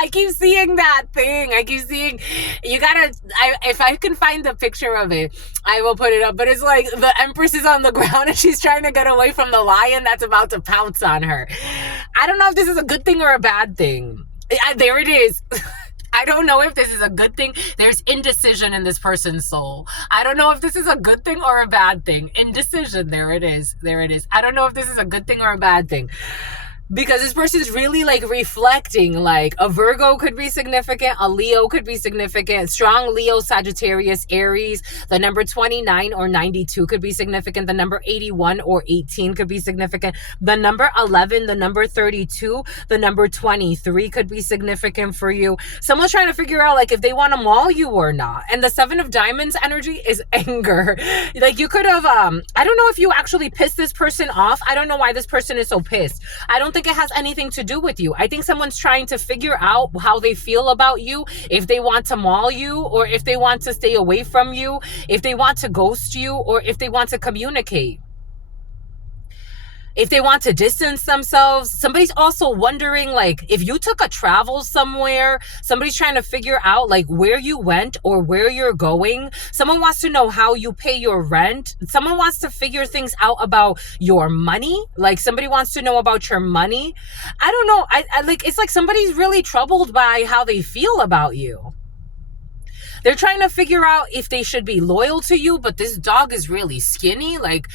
I keep seeing that thing. I keep seeing, if I can find the picture of it, I will put it up. But it's like the Empress is on the ground and she's trying to get away from the lion that's about to pounce on her. I don't know if this is a good thing or a bad thing. There it is. I don't know if this is a good thing. There's indecision in this person's soul. I don't know if this is a good thing or a bad thing. Indecision. There it is. There it is. I don't know if this is a good thing or a bad thing. Because this person's really like reflecting, like a Virgo could be significant, a Leo could be significant, strong Leo, Sagittarius, Aries, the number 29 or 92 could be significant, the number 81 or 18 could be significant, the number 11, the number 32, the number 23 could be significant for you. Someone's trying to figure out like if they want to maul you or not. And the 7 of Diamonds energy is anger. Like you could have, I don't know if you actually pissed this person off. I don't know why this person is so pissed. I don't think it has anything to do with you. I think someone's trying to figure out how they feel about you, if they want to maul you or if they want to stay away from you, if they want to ghost you or if they want to communicate. If they want to distance themselves. Somebody's also wondering, like, if you took a travel somewhere, somebody's trying to figure out, like, where you went or where you're going. Someone wants to know how you pay your rent. Someone wants to figure things out about your money. Like, somebody wants to know about your money. I don't know. I like, it's like somebody's really troubled by how they feel about you. They're trying to figure out if they should be loyal to you, but this dog is really skinny. Like,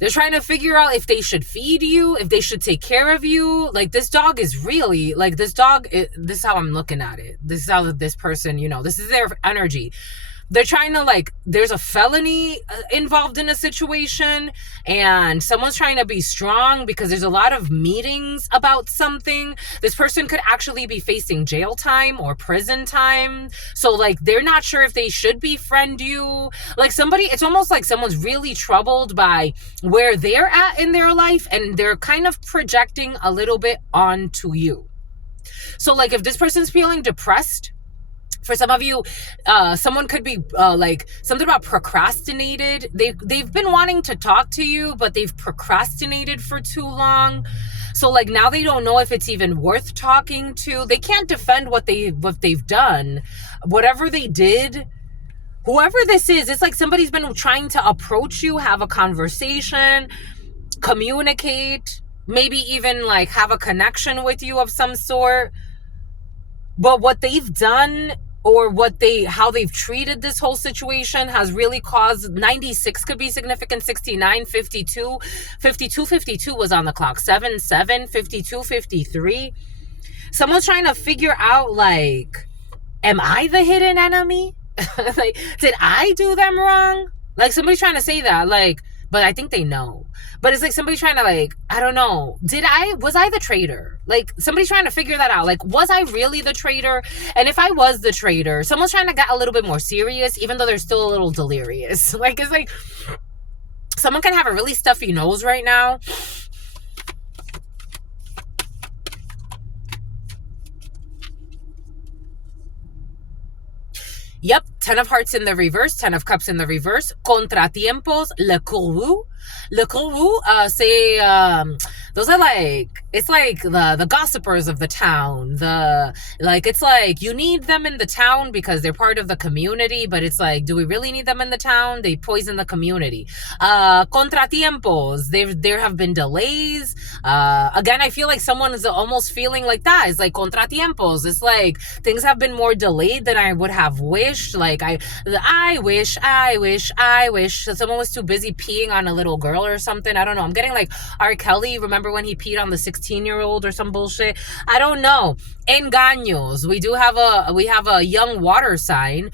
they're trying to figure out if they should feed you, if they should take care of you. Like this dog is really, like this dog, this is how I'm looking at it. This is how this person, this is their energy. They're trying to like, there's a felony involved in a situation and someone's trying to be strong because there's a lot of meetings about something. This person could actually be facing jail time or prison time. So like, they're not sure if they should befriend you. Like somebody, it's almost like someone's really troubled by where they're at in their life and they're kind of projecting a little bit onto you. So like if this person's feeling depressed, for some of you, someone could be like something about procrastinated. They've been wanting to talk to you, but they've procrastinated for too long. So like now they don't know if it's even worth talking to. They can't defend what they've done. Whatever they did, whoever this is, it's like somebody's been trying to approach you, have a conversation, communicate, maybe even like have a connection with you of some sort. But what they've done or how they've treated this whole situation has really caused 96 could be significant, 69, 52, 52 was on the clock, 7, 52, 53. Someone's trying to figure out like, am I the hidden enemy? Like, did I do them wrong? Like somebody's trying to say that, like, but I think they know. But it's like somebody trying to like, I don't know. Was I the traitor? Like somebody's trying to figure that out. Like, was I really the traitor? And if I was the traitor, someone's trying to get a little bit more serious, even though they're still a little delirious. Like, it's like, someone can have a really stuffy nose right now. Yep, 10 of Hearts in the reverse, 10 of Cups in the reverse, contratiempos, le courroux. Le courroux, c'est Those are like, it's like the gossipers of the town. It's like you need them in the town because they're part of the community, but it's like, do we really need them in the town? They poison the community. Contratiempos. There have been delays. Again, I feel like someone is almost feeling like that. It's like contratiempos. It's like things have been more delayed than I would have wished. Like I wish someone was too busy peeing on a little girl or something. I don't know. I'm getting like R. Kelly. Remember when he peed on the 16-year-old or some bullshit? I don't know. Engaños. We have a young water sign,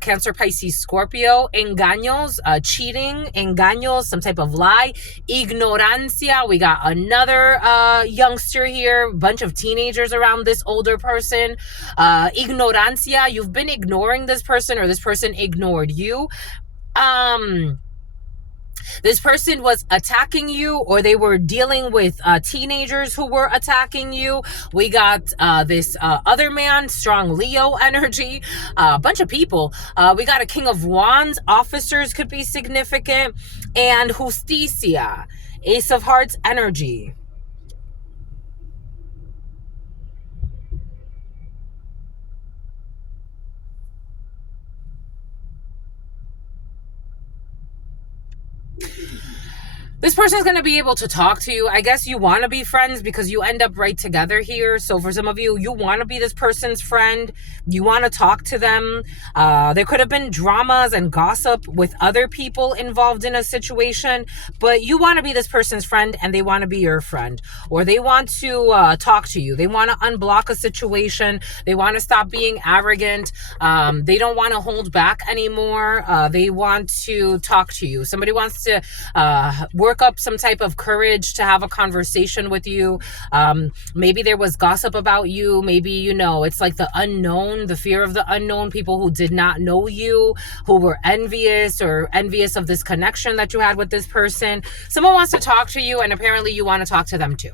Cancer, Pisces, Scorpio. Engaños, cheating. Engaños, some type of lie. Ignorancia. We got another youngster here. Bunch of teenagers around this older person. Ignorancia. You've been ignoring this person, or this person ignored you. This person was attacking you, or they were dealing with teenagers who were attacking you. We got this other man, strong Leo energy, a bunch of people. We got a King of Wands. Officers could be significant. And Justicia, Ace of Hearts energy. This person is going to be able to talk to you. I guess you want to be friends because you end up right together here. So for some of you, you want to be this person's friend. You want to talk to them. There could have been dramas and gossip with other people involved in a situation, but you want to be this person's friend and they want to be your friend, or they want to talk to you. They want to unblock a situation. They want to stop being arrogant. They don't want to hold back anymore. They want to talk to you. Somebody wants to work up some type of courage to have a conversation with you. Maybe there was gossip about you. Maybe, it's like the unknown, the fear of the unknown, people who did not know you, who were envious of this connection that you had with this person. Someone wants to talk to you, and apparently you want to talk to them too.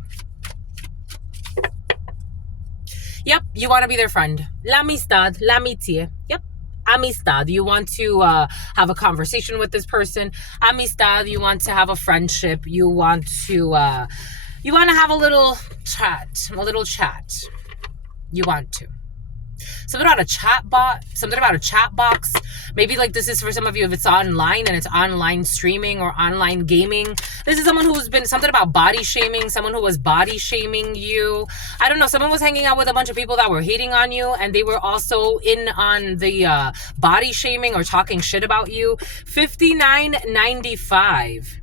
Yep, you want to be their friend. La amistad, la amitié. Yep. Amistad, you want to have a conversation with this person. Amistad, you want to have a friendship. You want to have a little chat. You want to. Something about a chat bot, something about a chat box. Maybe like this is for some of you if it's online and it's online streaming or online gaming. This is someone who's been, something about body shaming, someone who was body shaming you. I don't know, someone was hanging out with a bunch of people that were hating on you, and they were also in on the body shaming or talking shit about you. 59.95.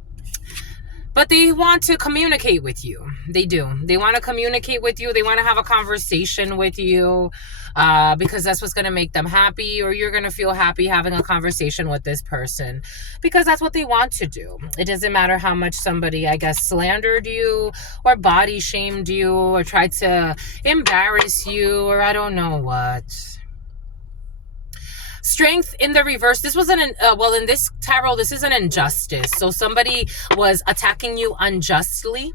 But they want to communicate with you. They do. They want to communicate with you. They want to have a conversation with you because that's what's going to make them happy, or you're going to feel happy having a conversation with this person because that's what they want to do. It doesn't matter how much somebody, I guess, slandered you or body shamed you or tried to embarrass you or I don't know what. Strength in the reverse. This was in this tarot, this is an injustice. So somebody was attacking you unjustly.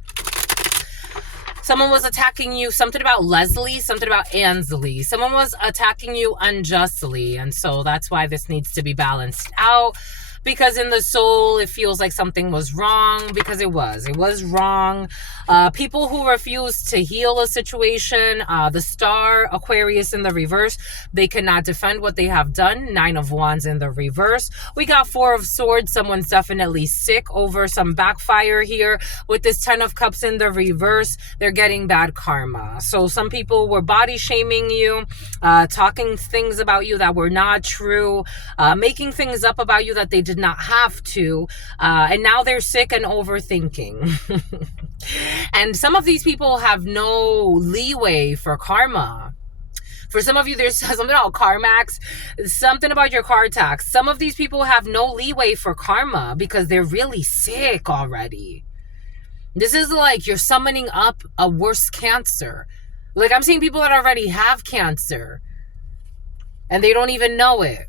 Someone was attacking you, something about Leslie, something about Ansley. Someone was attacking you unjustly. And so that's why this needs to be balanced out. Because in the soul, it feels like something was wrong, because it was wrong. People who refuse to heal a situation, the star, Aquarius in the reverse, they cannot defend what they have done. 9 of Wands in the reverse. We got 4 of Swords. Someone's definitely sick over some backfire here. With this 10 of Cups in the reverse, they're getting bad karma. So some people were body shaming you, talking things about you that were not true, making things up about you that they did not have to, and now they're sick and overthinking. And some of these people have no leeway for karma. For some of you, there's something about CarMax, something about your car tax. Some of these people have no leeway for karma because they're really sick already. This is like you're summoning up a worse cancer. Like I'm seeing people that already have cancer and they don't even know it.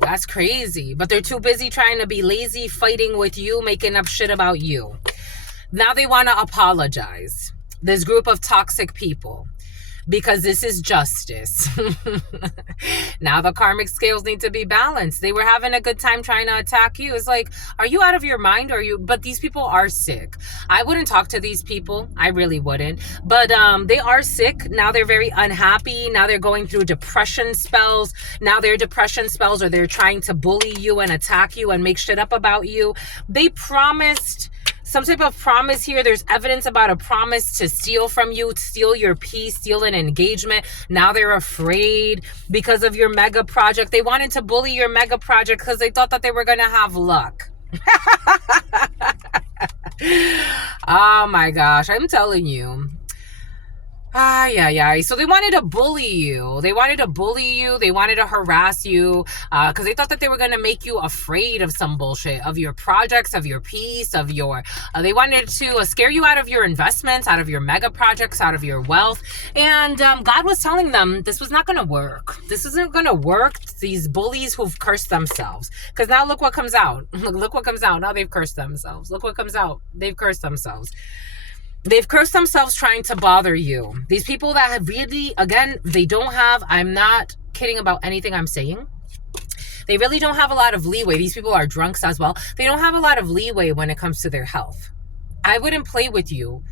That's crazy. But they're too busy trying to be lazy, fighting with you, making up shit about you. Now they want to apologize. This group of toxic people. because this is justice. Now the karmic scales need to be balanced. They were having a good time trying to attack you. It's like, are you out of your mind? Or are you? But these people are sick. I wouldn't talk to these people. I really wouldn't. But they are sick. Now they're very unhappy. Now they're going through depression spells. Now their depression spells, or they're trying to bully you and attack you and make shit up about you. They promised some type of promise here. There's evidence about a promise to steal from you, steal your peace, steal an engagement. Now they're afraid because of your mega project. They wanted to bully your mega project because they thought that they were going to have luck. Oh my gosh, I'm telling you. Yeah. So they wanted to bully you. They wanted to harass you because they thought that they were going to make you afraid of some bullshit, of your projects, of your peace, of your... they wanted to scare you out of your investments, out of your mega projects, out of your wealth. And God was telling them this was not going to work. This isn't going to work. These bullies who've cursed themselves. Because now look what comes out. Look what comes out. Now they've cursed themselves. Look what comes out. They've cursed themselves. They've cursed themselves trying to bother you. These people that have really, again, they don't have, I'm not kidding about anything I'm saying. They really don't have a lot of leeway. These people are drunks as well. They don't have a lot of leeway when it comes to their health. I wouldn't play with you.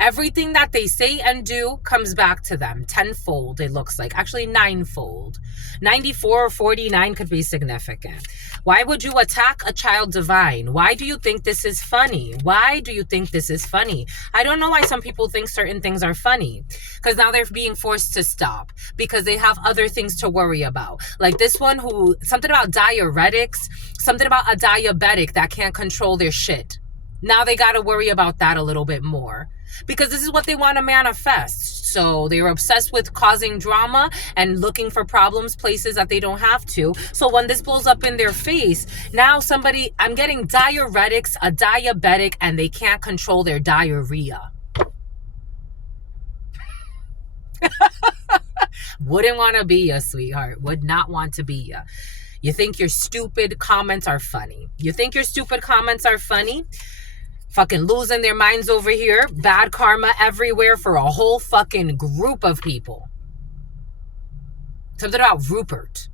Everything that they say and do comes back to them tenfold, it looks like. Actually, ninefold. 94 or 49 could be significant. Why would you attack a child divine? Why do you think this is funny? Why do you think this is funny? I don't know why some people think certain things are funny. Because now they're being forced to stop. Because they have other things to worry about. Like this one who, something about diuretics, something about a diabetic that can't control their shit. Now they got to worry about that a little bit more. Because this is what they want to manifest. So they're obsessed with causing drama and looking for problems, places that they don't have to. So when this blows up in their face, now somebody, I'm getting diuretics, a diabetic, and they can't control their diarrhea. Wouldn't want to be ya, sweetheart. Would not want to be ya. You think your stupid comments are funny. You think your stupid comments are funny? Fucking losing their minds over here. Bad karma everywhere for a whole fucking group of people. Something about Rupert.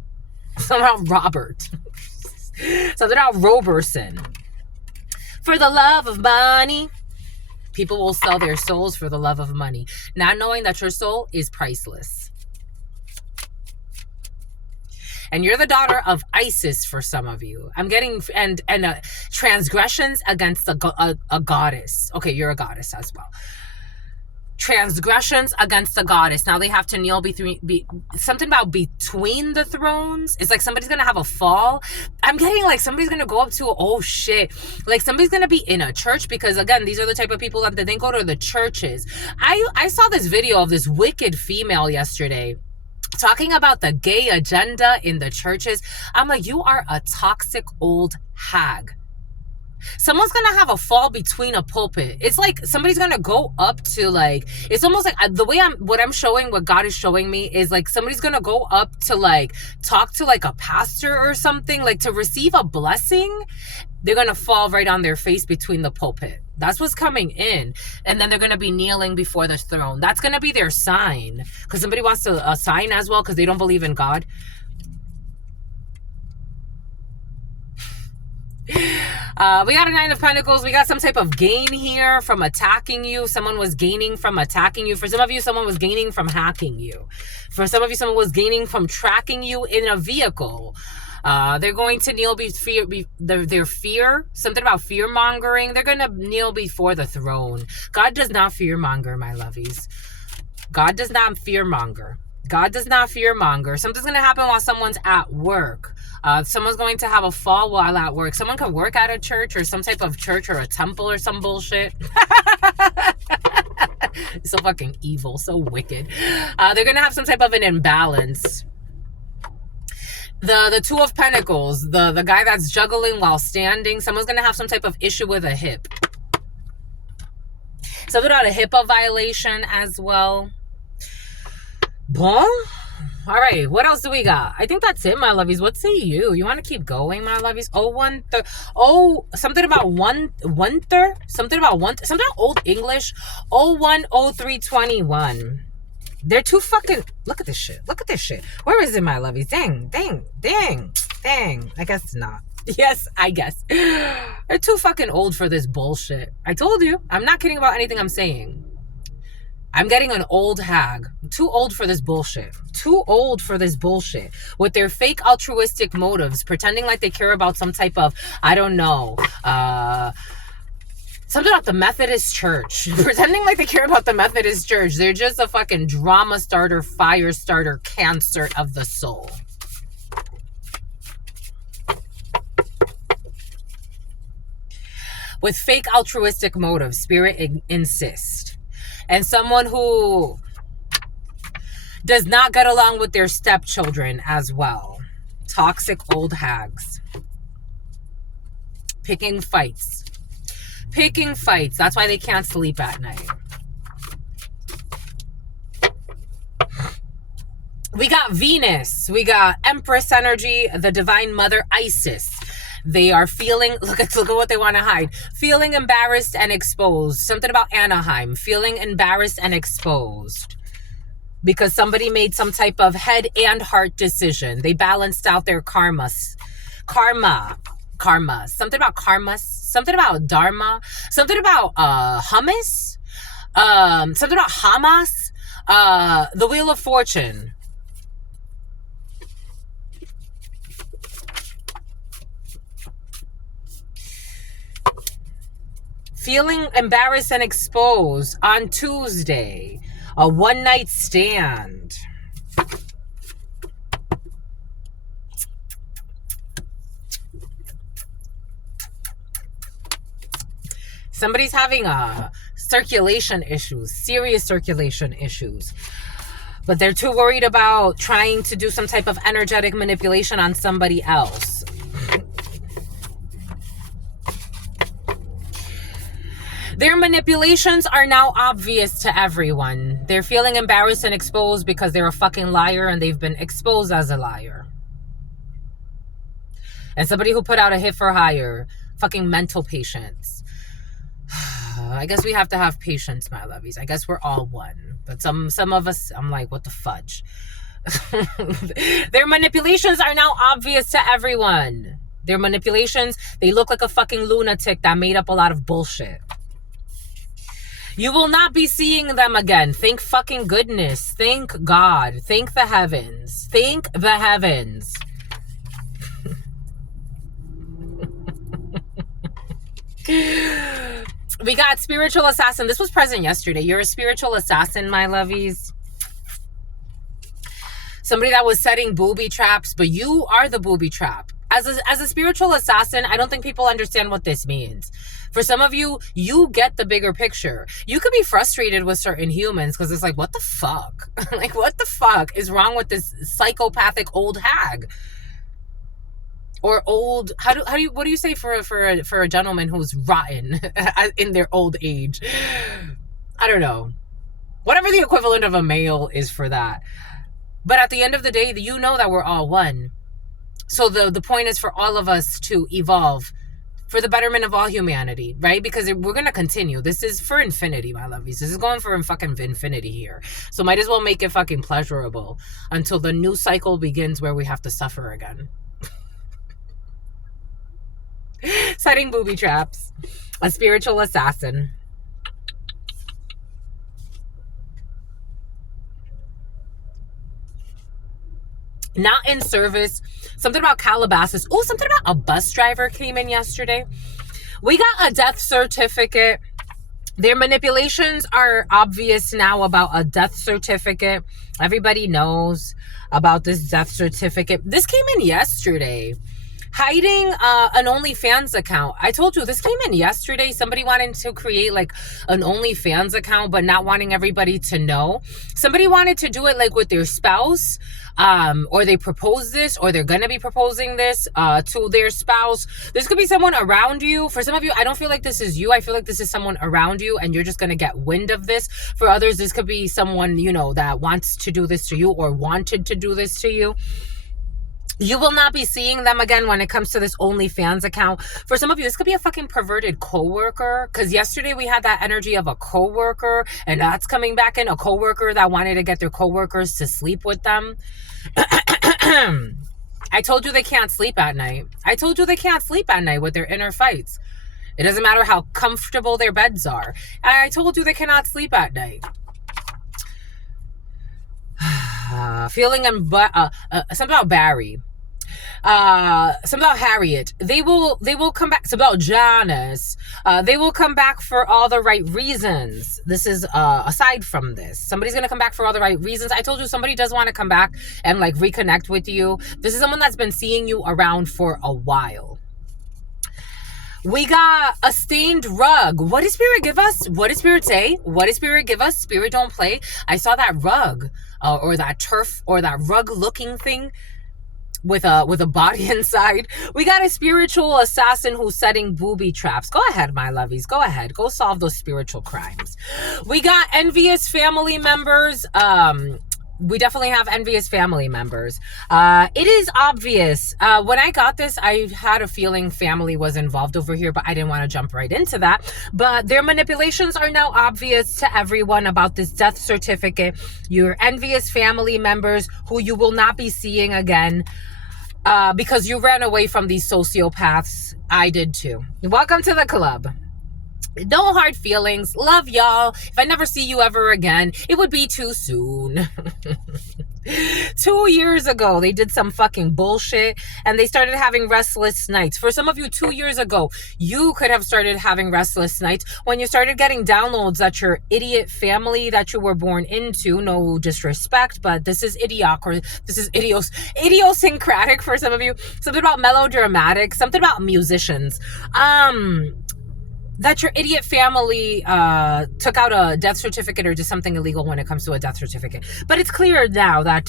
Something about Robert. Something about Roberson. For the love of money. People will sell their souls for the love of money. Not knowing that your soul is priceless. And you're the daughter of Isis for some of you. I'm getting, and transgressions against a goddess. Okay, you're a goddess as well. Transgressions against the goddess. Now they have to kneel something about between the thrones. It's like somebody's going to have a fall. I'm getting like somebody's going to go up to, oh shit. Like somebody's going to be in a church because again, these are the type of people that they didn't go to the churches. I saw this video of this wicked female yesterday talking about the gay agenda in the churches. I'm like, you are a toxic old hag. Someone's gonna have a fall between a pulpit. It's like somebody's gonna go up to like, it's almost like the way what God is showing me is like somebody's gonna go up to like talk to like a pastor or something, like to receive a blessing. They're gonna fall right on their face between the pulpit. That's what's coming in. And then they're going to be kneeling before the throne. That's going to be their sign. Because somebody wants to sign as well because they don't believe in God. We got a Nine of Pentacles. We got some type of gain here from attacking you. Someone was gaining from attacking you. For some of you, someone was gaining from hacking you. For some of you, someone was gaining from tracking you in a vehicle. They're going to kneel their fear, something about fear mongering. They're going to kneel before the throne. God does not fear monger, my lovies. God does not fear monger. God does not fear monger. Something's going to happen while someone's at work. Someone's going to have a fall while at work. Someone could work at a church or some type of church or a temple or some bullshit. So fucking evil, so wicked. They're going to have some type of an imbalance. The Two of Pentacles, the guy that's juggling while standing, someone's going to have some type of issue with a hip. Something about a HIPAA violation as well. Bon? All right, what else do we got? I think that's it, my lovies. What say you? You want to keep going, my lovies? Something about something about Old English. 010321. They're too fucking... Look at this shit. Look at this shit. Where is it, my lovies? Dang. I guess not. Yes, I guess. They're too fucking old for this bullshit. I told you. I'm not kidding about anything I'm saying. I'm getting an old hag. Too old for this bullshit. Too old for this bullshit. With their fake altruistic motives, pretending like they care about some type of, I don't know, something about the Methodist Church. Pretending like they care about the Methodist Church. They're just a fucking drama starter, fire starter, cancer of the soul. With fake altruistic motives, spirit insists. And someone who does not get along with their stepchildren as well. Toxic old hags. Picking fights. That's why they can't sleep at night. We got Venus. We got Empress energy, the Divine Mother Isis. They are feeling, look at what they want to hide. Feeling embarrassed and exposed. Something about Anaheim. Feeling embarrassed and exposed. Because somebody made some type of head and heart decision. They balanced out their karma. Something about karmas. Something about dharma. Something about hummus. Something about Hamas. The Wheel of Fortune. Feeling embarrassed and exposed on Tuesday. A one-night stand. Somebody's having circulation issues, serious circulation issues. But they're too worried about trying to do some type of energetic manipulation on somebody else. Their manipulations are now obvious to everyone. They're feeling embarrassed and exposed because they're a fucking liar and they've been exposed as a liar. And somebody who put out a hit for hire, fucking mental patients. I guess we have to have patience, my lovies. I guess we're all one. But some of us, I'm like, what the fudge? Their manipulations are now obvious to everyone. Their manipulations, they look like a fucking lunatic that made up a lot of bullshit. You will not be seeing them again. Thank fucking goodness. Thank God. Thank the heavens. Thank the heavens. We got spiritual assassin. This was present yesterday. You're a spiritual assassin, my lovies. Somebody that was setting booby traps, but you are the booby trap. As a spiritual assassin, I don't think people understand what this means. For some of you, you get the bigger picture. You could be frustrated with certain humans because it's like, what the fuck? Like, what the fuck is wrong with this psychopathic old hag? Or old, what do you say for a gentleman who's rotten in their old age? I don't know. Whatever the equivalent of a male is for that. But at the end of the day, you know that we're all one. So the point is for all of us to evolve for the betterment of all humanity, right? Because we're going to continue. This is for infinity, my lovies. This is going for fucking infinity here. So might as well make it fucking pleasurable until the new cycle begins where we have to suffer again. Setting booby traps. A spiritual assassin. Not in service. Something about Calabasas. Oh, something about a bus driver came in yesterday. We got a death certificate. Their manipulations are obvious now about a death certificate. Everybody knows about this death certificate. This came in yesterday. Hiding an OnlyFans account. I told you this came in yesterday. Somebody wanted to create like an OnlyFans account, but not wanting everybody to know. Somebody wanted to do it like with their spouse, or they proposed this, or they're gonna be proposing this to their spouse. This could be someone around you. For some of you, I don't feel like this is you. I feel like this is someone around you, and you're just gonna get wind of this. For others, this could be someone, you know, that wants to do this to you or wanted to do this to you. You will not be seeing them again when it comes to this OnlyFans account. For some of you, this could be a fucking perverted coworker. Because yesterday we had that energy of a coworker, and that's coming back in. A coworker that wanted to get their coworkers to sleep with them. I told you they can't sleep at night. I told you they can't sleep at night with their inner fights. It doesn't matter how comfortable their beds are. I told you they cannot sleep at night. Feeling something about Barry, something about Harriet. They will come back. Something about Janice. They will come back for all the right reasons. This is aside from this. Somebody's gonna come back for all the right reasons. I told you somebody does want to come back and like reconnect with you. This is someone that's been seeing you around for a while. We got a stained rug. What did Spirit give us? What did Spirit say? What did Spirit give us? Spirit don't play. I saw that rug or that turf or that rug looking thing with a body inside. We got a spiritual assassin who's setting booby traps. Go ahead, my lovies. Go ahead. Go solve those spiritual crimes. We got envious family members. We definitely have envious family members. It is obvious. When I got this, I had a feeling family was involved over here, but I didn't want to jump right into that. But their manipulations are now obvious to everyone about this death certificate. Your envious family members who you will not be seeing again. Because you ran away from these sociopaths. I did too. Welcome to the club. No hard feelings. Love y'all. If I never see you ever again, it would be too soon. 2 years ago, they did some fucking bullshit and they started having restless nights. For some of you, 2 years ago, you could have started having restless nights when you started getting downloads that your idiot family that you were born into, no disrespect, but this is idiosyncratic for some of you. Something about melodramatic, something about musicians. That your idiot family took out a death certificate or did something illegal when it comes to a death certificate. But it's clear now that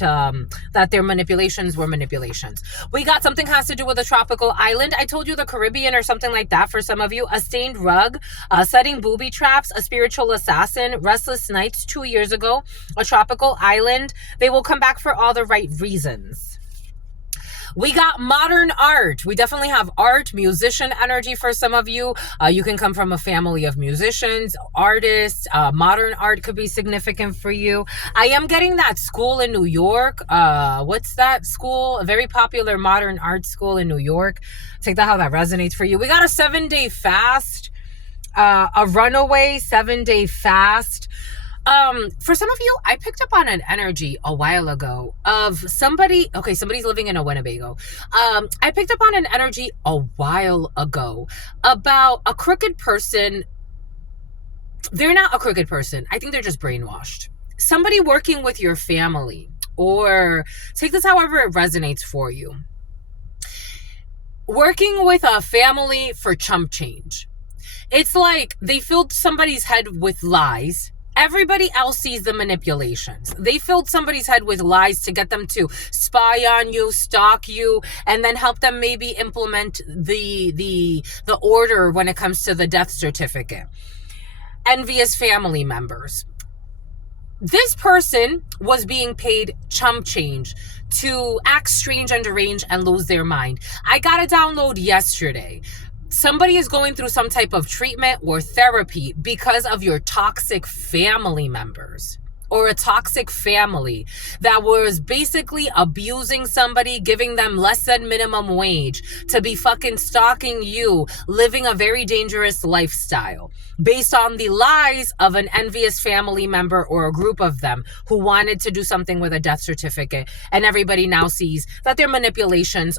that their manipulations were manipulations. We got something has to do with a tropical island. I told you the Caribbean or something like that for some of you. A stained rug, setting booby traps, a spiritual assassin, restless nights 2 years ago, a tropical island. They will come back for all the right reasons. We got modern art. We definitely have art, musician energy for some of you. You can come from a family of musicians, artists. Modern art could be significant for you. I am getting that school in New York. What's that school? A very popular modern art school in New York. Take that how that resonates for you. We got a 7-day fast. A runaway 7-day fast. For some of you, I picked up on an energy a while ago of somebody's living in a Winnebago. I picked up on an energy a while ago about a crooked person. They're not a crooked person. I think they're just brainwashed. Somebody working with your family, or take this however it resonates for you. Working with a family for chump change. It's like they filled somebody's head with lies. Everybody else sees the manipulations. They filled somebody's head with lies to get them to spy on you, stalk you, and then help them maybe implement the order when it comes to the death certificate. Envious family members. This person was being paid chump change to act strange and deranged and lose their mind. I got a download yesterday. Somebody is going through some type of treatment or therapy because of your toxic family members or a toxic family that was basically abusing somebody, giving them less than minimum wage to be fucking stalking you, living a very dangerous lifestyle based on the lies of an envious family member or a group of them who wanted to do something with a death certificate. And everybody now sees that their manipulations,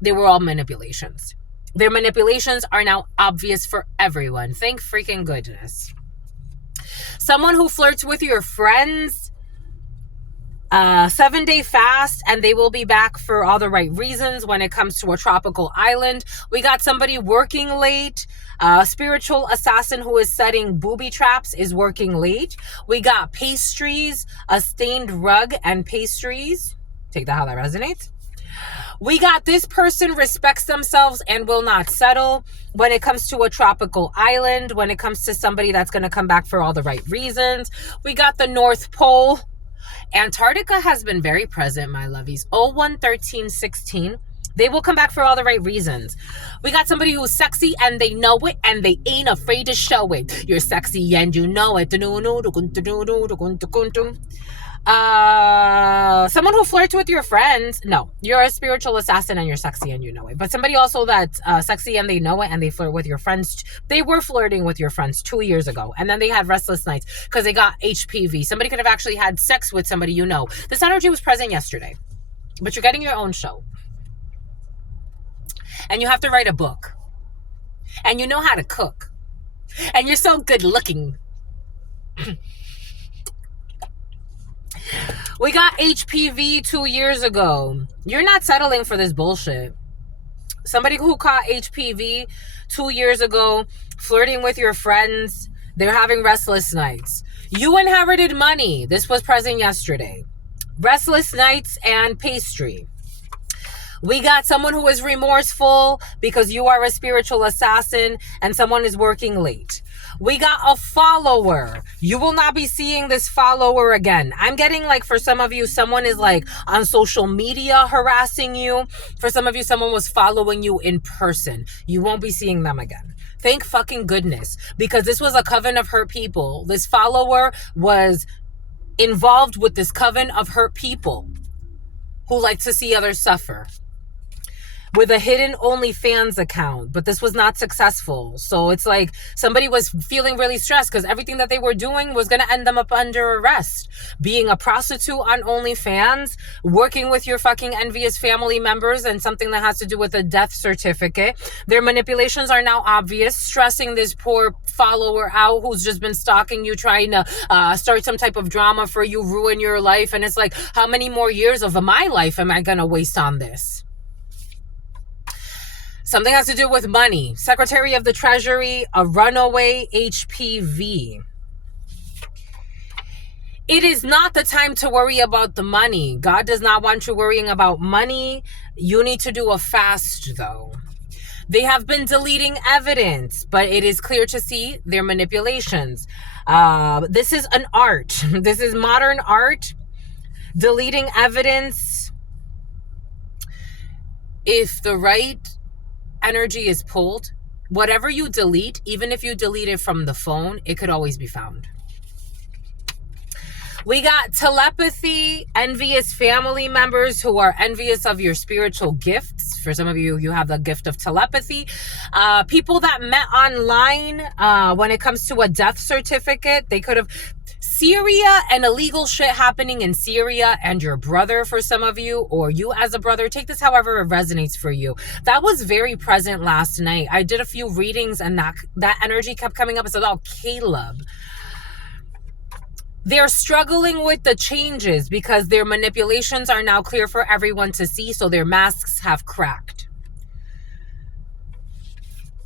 they were all manipulations. Their manipulations are now obvious for everyone. Thank freaking goodness. Someone who flirts with your friends, 7-day fast, and they will be back for all the right reasons when it comes to a tropical island. We got somebody working late. A spiritual assassin who is setting booby traps is working late. We got pastries, a stained rug and pastries. Take that how that resonates. We got this person respects themselves and will not settle when it comes to a tropical island, when it comes to somebody that's going to come back for all the right reasons. We got the North Pole. Antarctica has been very present, my lovies. 011316. They will come back for all the right reasons. We got somebody who's sexy and they know it and they ain't afraid to show it. You're sexy and you know it. Someone who flirts with your friends. No, you're a spiritual assassin and you're sexy and you know it. But somebody also that's sexy and they know it and they flirt with your friends. They were flirting with your friends 2 years ago, and then they had restless nights because they got HPV. Somebody could have actually had sex with somebody you know. This energy was present yesterday, but you're getting your own show. And you have to write a book. And you know how to cook. And you're so good looking. We got HPV 2 years ago. You're not settling for this bullshit. Somebody who caught HPV 2 years ago, flirting with your friends, they're having restless nights. You inherited money. This was present yesterday. Restless nights and pastry. We got someone who is remorseful because you are a spiritual assassin and someone is working late. We got a follower. You will not be seeing this follower again. I'm getting like, for some of you, someone is like on social media harassing you. For some of you, someone was following you in person. You won't be seeing them again. Thank fucking goodness, because this was a coven of hurt people. This follower was involved with this coven of hurt people who like to see others suffer, with a hidden OnlyFans account, but this was not successful. So it's like somebody was feeling really stressed because everything that they were doing was going to end them up under arrest. Being a prostitute on OnlyFans, working with your fucking envious family members, and something that has to do with a death certificate. Their manipulations are now obvious, stressing this poor follower out who's just been stalking you, trying to start some type of drama for you, ruin your life. And it's like, how many more years of my life am I going to waste on this? Something has to do with money. Secretary of the Treasury, a runaway HPV. It is not the time to worry about the money. God does not want you worrying about money. You need to do a fast, though. They have been deleting evidence, but it is clear to see their manipulations. This is an art. This is modern art. Deleting evidence. If the right energy is pulled, whatever you delete, even if you delete it from the phone, it could always be found. We got telepathy, envious family members who are envious of your spiritual gifts. For some of you, you have the gift of telepathy. People that met online, when it comes to a death certificate, they could have Syria and illegal shit happening in Syria, and your brother, for some of you, or you as a brother. Take this however it resonates for you. That was very present last night. I did a few readings and that energy kept coming up. It's about Caleb. They're struggling with the changes because their manipulations are now clear for everyone to see, so their masks have cracked.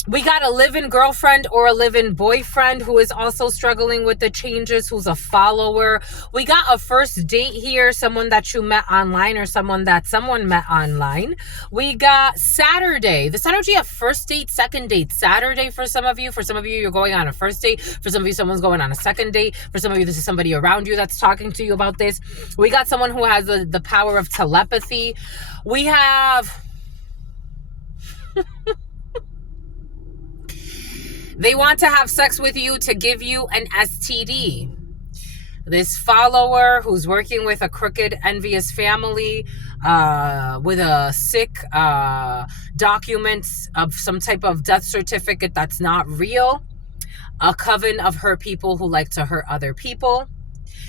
We got a live-in girlfriend or a live-in boyfriend who is also struggling with the changes, who's a follower. We got a first date here, someone that you met online or someone that someone met online. We got Saturday. This energy of first date, second date. Saturday for some of you. For some of you, you're going on a first date. For some of you, someone's going on a second date. For some of you, this is somebody around you that's talking to you about this. We got someone who has the power of telepathy. We have... They want to have sex with you to give you an STD. This follower who's working with a crooked, envious family, with a sick documents of some type of death certificate that's not real. A coven of hurt people who like to hurt other people.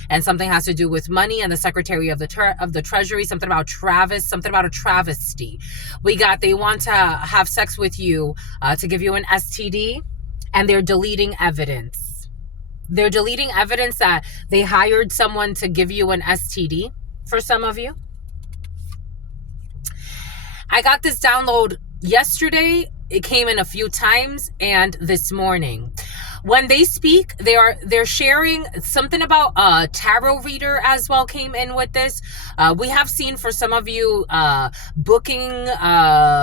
And something has to do with money and the Secretary of the Treasury, something about Travis, something about a travesty. We got, they want to have sex with you to give you an STD. And they're deleting evidence. They're deleting evidence that they hired someone to give you an STD, for some of you. I got this download yesterday. It came in a few times, and this morning. When they speak, they're sharing something about a tarot reader as well came in with this. We have seen for some of you booking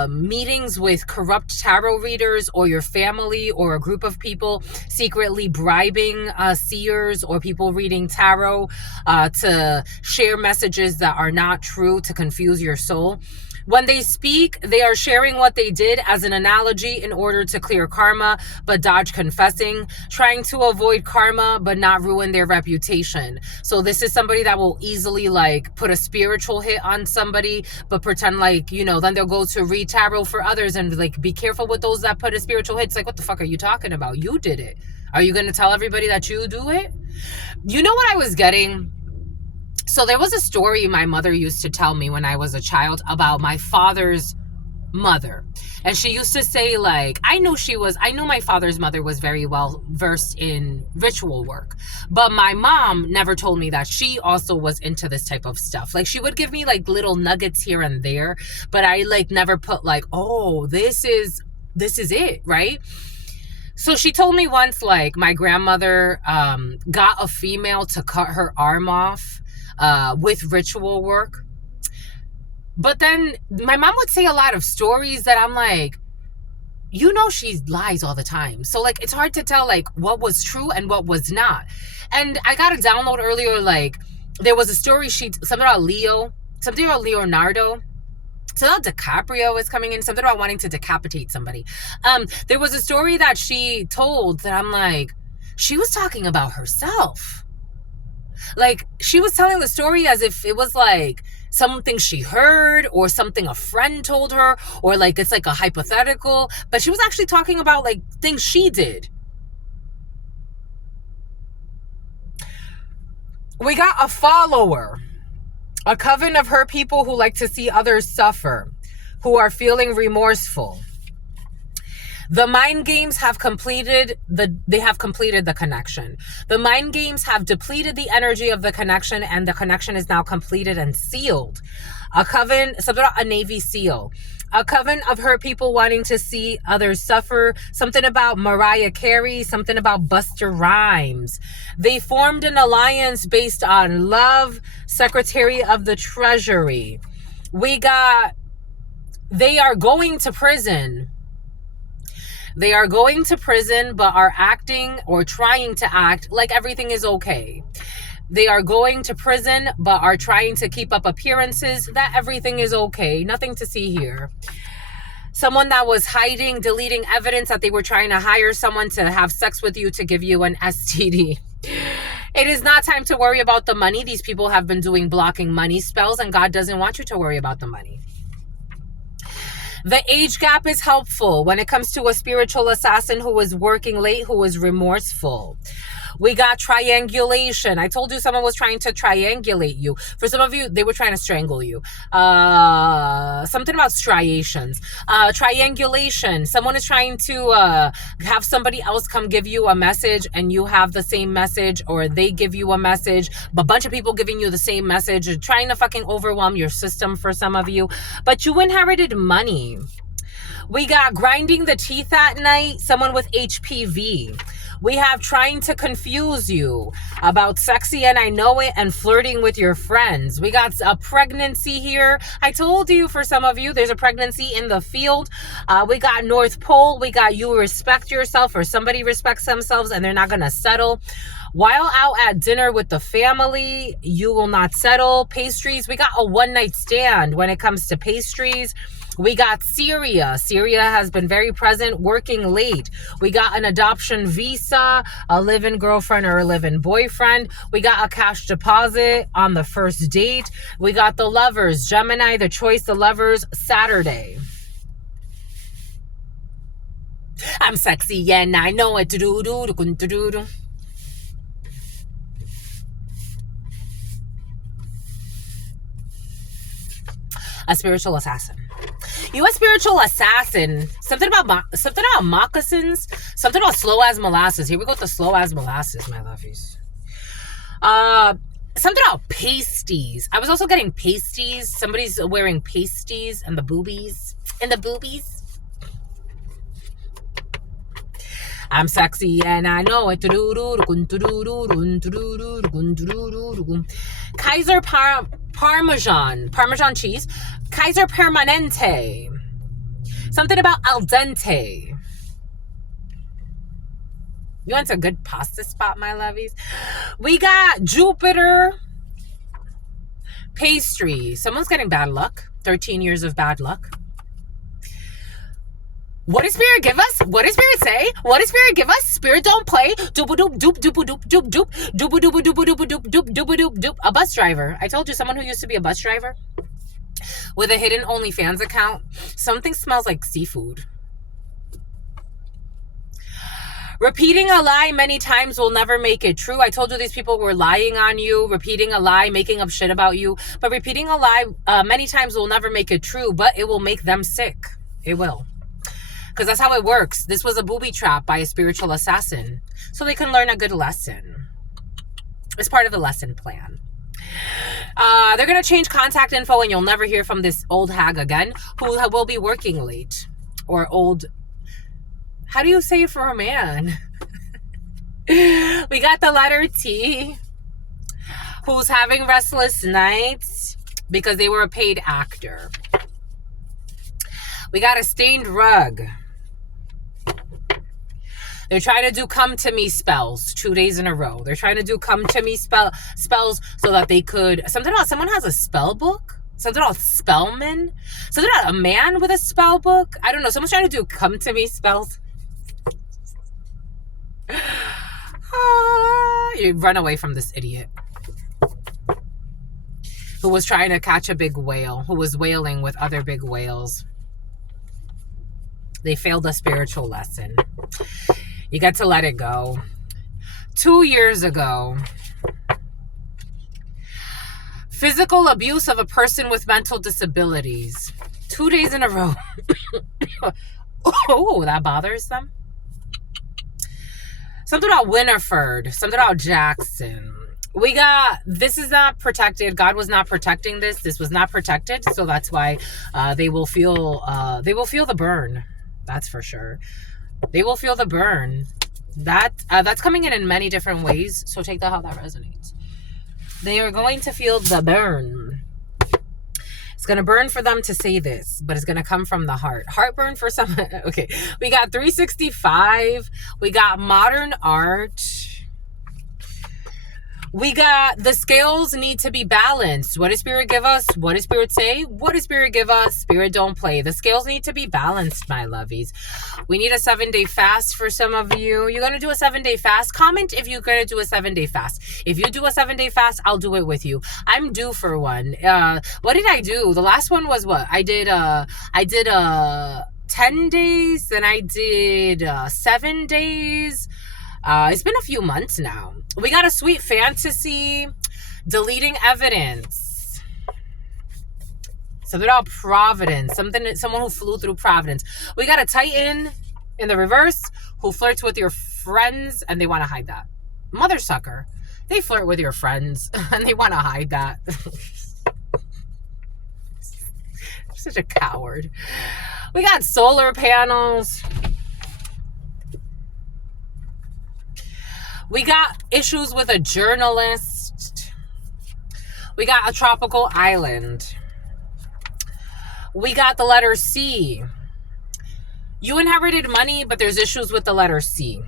meetings with corrupt tarot readers, or your family or a group of people secretly bribing seers or people reading tarot to share messages that are not true to confuse your soul. When they speak, they are sharing what they did as an analogy in order to clear karma, but dodge confessing, trying to avoid karma, but not ruin their reputation. So this is somebody that will easily like put a spiritual hit on somebody, but pretend like, you know, then they'll go to read tarot for others and like, be careful with those that put a spiritual hit. It's like, what the fuck are you talking about? You did it. Are you going to tell everybody that you do it? You know what I was getting? So there was a story my mother used to tell me when I was a child about my father's mother. And she used to say, like, I knew my father's mother was very well versed in ritual work. But my mom never told me that she also was into this type of stuff. Like, she would give me like little nuggets here and there, but I like never put like, oh, this is it, right? So she told me once, like, my grandmother got a female to cut her arm off with ritual work. But then my mom would say a lot of stories that I'm like, you know, she lies all the time. So like, it's hard to tell like what was true and what was not. And I got a download earlier, like there was a story, something about Leonardo. So DiCaprio is coming in, something about wanting to decapitate somebody. There was a story that she told that I'm like, she was talking about herself. Like, she was telling the story as if it was like something she heard or something a friend told her, or like it's like a hypothetical, but she was actually talking about like things she did. We got a follower, a coven of her people who like to see others suffer, who are feeling remorseful. The mind games have completed the connection. The mind games have depleted the energy of the connection, and the connection is now completed and sealed. A coven, a Navy SEAL. A coven of her people wanting to see others suffer. Something about Mariah Carey. Something about Busta Rhymes. They formed an alliance based on love. Secretary of the Treasury. They are going to prison. They are going to prison, but are acting or trying to act like everything is okay. They are going to prison, but are trying to keep up appearances that everything is okay. Nothing to see here. Someone that was hiding, deleting evidence that they were trying to hire someone to have sex with you to give you an STD. It is not time to worry about the money. These people have been doing blocking money spells, and God doesn't want you to worry about the money. The age gap is helpful when it comes to a spiritual assassin who is working late, who is remorseful. We got triangulation. I told you someone was trying to triangulate you. For some of you, they were trying to strangle you. Something about striations. Triangulation. Someone is trying to have somebody else come give you a message, and you have the same message, or they give you a message. A bunch of people giving you the same message, trying to fucking overwhelm your system for some of you. But you inherited money. We got grinding the teeth at night. Someone with HPV. We have trying to confuse you about sexy and I know it, and flirting with your friends. We got a pregnancy here. I told you, for some of you, there's a pregnancy in the field. We got North Pole. We got you respect yourself, or somebody respects themselves and they're not going to settle. While out at dinner with the family, you will not settle. Pastries. We got a one night stand when it comes to pastries. We got Syria. Syria has been very present, working late. We got an adoption visa, a live-in girlfriend or a live-in boyfriend. We got a cash deposit on the first date. We got the lovers, Gemini, the choice, the lovers, Saturday. I'm sexy and I know it. A spiritual assassin. You a spiritual assassin. Something about moccasins. Something about slow as molasses. Here we go with the slow as molasses, my lovies. Something about pasties. I was also getting pasties. Somebody's wearing pasties and the boobies. I'm sexy and I know it. Kaiser Parmesan cheese. Kaiser Permanente. Something about al dente. You want a good pasta spot, my lovies? We got Jupiter pastry. Someone's getting bad luck. 13 years of bad luck. What does Spirit give us? What does Spirit say? What does Spirit give us? Spirit don't play. Doop doop doop doop doop doop doop doop doop doop doop doop doop doop doop doop. A bus driver. I told you, someone who used to be a bus driver with a hidden OnlyFans account. Something smells like seafood. Repeating a lie many times will never make it true. I told you these people were lying on you, repeating a lie, making up shit about you. But repeating a lie many times will never make it true, but it will make them sick. It will. Because that's how it works. This was a booby trap by a spiritual assassin. So they can learn a good lesson. It's part of the lesson plan. They're going to change contact info and you'll never hear from this old hag again who will be working late. Or old... How do you say it for a man? We got the letter T, who's having restless nights because they were a paid actor. We got a stained rug. They're trying to do come to me spells 2 days in a row. They're trying to do come to me spells so that they could... Something about someone has a spell book? Something about spellman? Something about a man with a spell book? I don't know. Someone's trying to do come to me spells. You run away from this idiot who was trying to catch a big whale, who was whaling with other big whales. They failed a spiritual lesson. You got to let it go. 2 years ago, physical abuse of a person with mental disabilities. 2 days in a row. Oh, that bothers them. Something about Winifred. Something about Jackson. We got, this is not protected. God was not protecting this. This was not protected. So that's why they will feel the burn. That's for sure. They will feel the burn. That's coming in many different ways. So take that how that resonates. They are going to feel the burn. It's going to burn for them to say this, but it's going to come from the heart. Heartburn for some. Okay. We got 365. We got modern art. We got the scales need to be balanced. What does Spirit give us? What does Spirit say? What does Spirit give us? Spirit don't play. The scales need to be balanced, my lovies. We need a 7-day fast for some of you. You're going to do a 7-day fast? Comment if you're going to do a 7-day fast. If you do a 7-day fast, I'll do it with you. I'm due for one. What did I do? The last one was what? I did 10 days, then I did 7 days. It's been a few months now. We got a sweet fantasy, deleting evidence. Something about Providence. Someone who flew through Providence. We got a Titan in the reverse who flirts with your friends and they want to hide that. Mother sucker. They flirt with your friends and they want to hide that. Such a coward. We got solar panels. We got issues with a journalist. We got a tropical island. We got the letter C. You inherited money, but there's issues with the letter C.